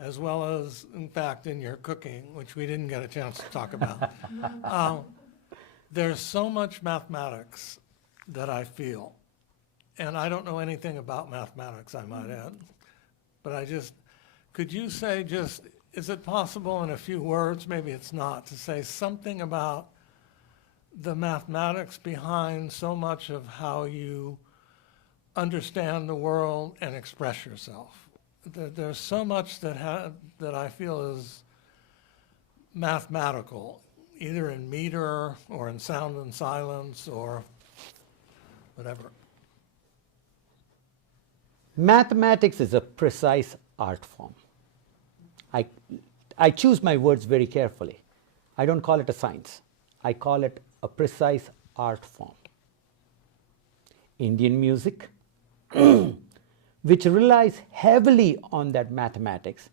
as well as, in fact, in your cooking, which we didn't get a chance to talk about. There's so much mathematics that I feel, and I don't know anything about mathematics, I might add, but could you say is it possible in a few words, maybe it's not, to say something about the mathematics behind so much of how you understand the world and express yourself? There's so much that I feel is mathematical, either in meter or in sound and silence or whatever. Mathematics is a precise art form. I choose my words very carefully. I don't call it a science. I call it a precise art form. Indian music, which relies heavily on that mathematics,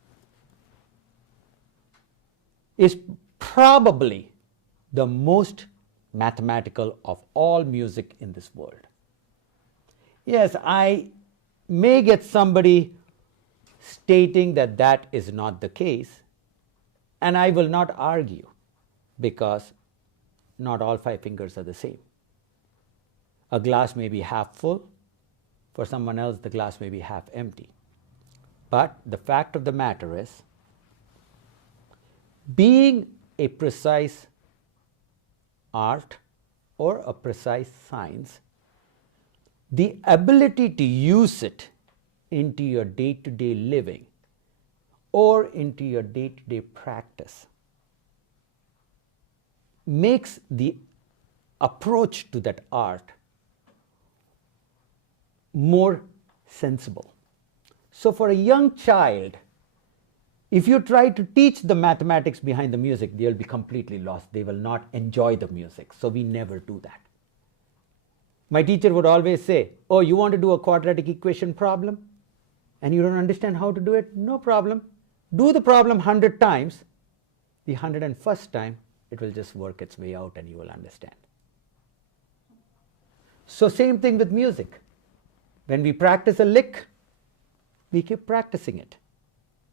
is probably the most mathematical of all music in this world. Yes, I may get somebody stating that that is not the case, and I will not argue, because not all 5 fingers are the same. A glass may be half full, for someone else the glass may be half empty. But the fact of the matter is, being a precise art or a precise science, the ability to use it into your day-to-day living or into your day-to-day practice makes the approach to that art more sensible. So for a young child, if you try to teach the mathematics behind the music, they'll be completely lost. They will not enjoy the music. So we never do that. My teacher would always say, oh, you want to do a quadratic equation problem and you don't understand how to do it? No problem. Do the problem 100 times. The 101st time, it will just work its way out and you will understand. So same thing with music. When we practice a lick, we keep practicing it.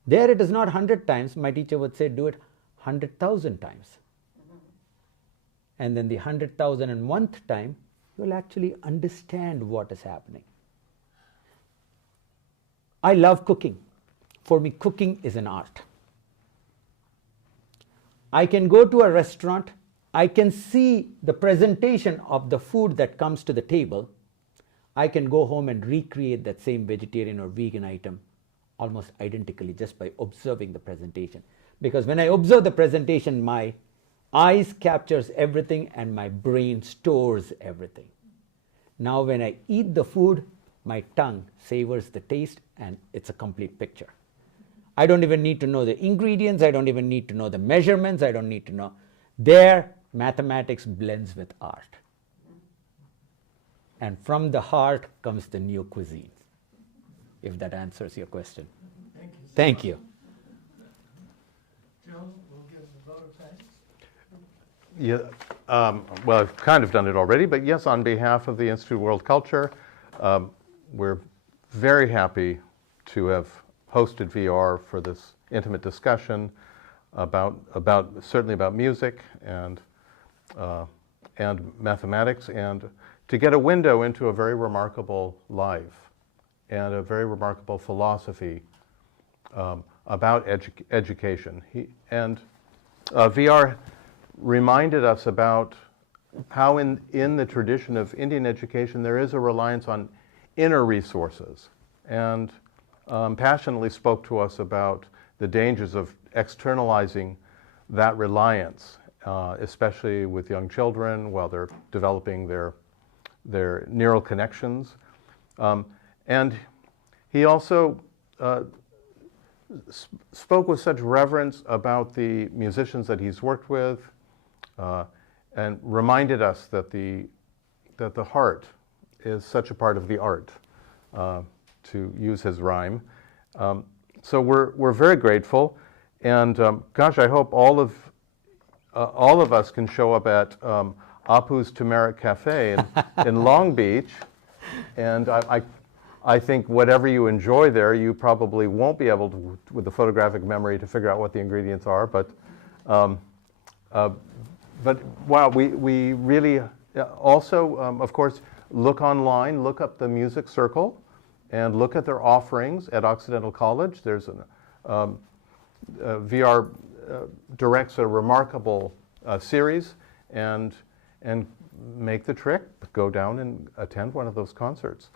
There it is not 100 times. My teacher would say, do it 100,000 times. And then the 100,001th time, you will actually understand what is happening. I love cooking. For me, cooking is an art. I can go to a restaurant, I can see the presentation of the food that comes to the table. I can go home and recreate that same vegetarian or vegan item almost identically just by observing the presentation. Because when I observe the presentation, my eyes captures everything and my brain stores everything. Now when I eat the food, my tongue savors the taste and it's a complete picture. I don't even need to know the ingredients, I don't even need to know the measurements, I don't need to know. There, mathematics blends with art. And from the heart comes the new cuisine, if that answers your question. Thank you. Thank you. Joe, we'll give the vote of thanks. Yeah, well, I've kind of done it already, but yes, on behalf of the Institute of World Culture, we're very happy to have hosted VR for this intimate discussion certainly about music and mathematics, and to get a window into a very remarkable life and a very remarkable philosophy about education. VR reminded us about how in the tradition of Indian education there is a reliance on inner resources, and passionately spoke to us about the dangers of externalizing that reliance, especially with young children while they're developing their neural connections. And he also spoke with such reverence about the musicians that he's worked with, and reminded us that the heart is such a part of the art, to use his rhyme. So we're very grateful, and gosh, I hope all of us can show up at Apu's Turmeric Cafe in Long Beach, and I think whatever you enjoy there, you probably won't be able to, with the photographic memory, to figure out what the ingredients are. But wow, we really also, of course, look online, look up the Music Circle, and look at their offerings at Occidental College. There's VR directs a remarkable series, and make the trek, go down and attend one of those concerts.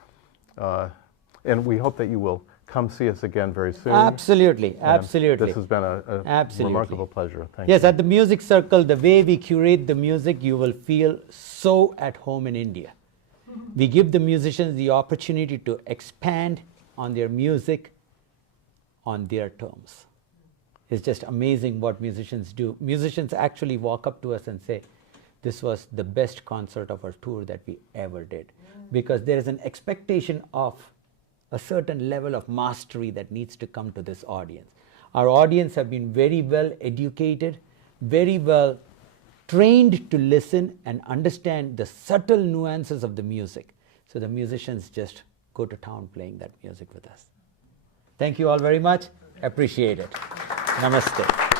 And we hope that you will come see us again very soon. Absolutely, And absolutely. this has been a remarkable pleasure. Thank you. Yes, at the Music Circle, the way we curate the music, you will feel so at home in India. We give the musicians the opportunity to expand on their music on their terms. It's just amazing what musicians do. Musicians actually walk up to us and say, this was the best concert of our tour that we ever did. Because there is an expectation of a certain level of mastery that needs to come to this audience. Our audience have been very well educated, very well trained to listen and understand the subtle nuances of the music. So the musicians just go to town playing that music with us. Thank you all very much. Appreciate it. Namaste.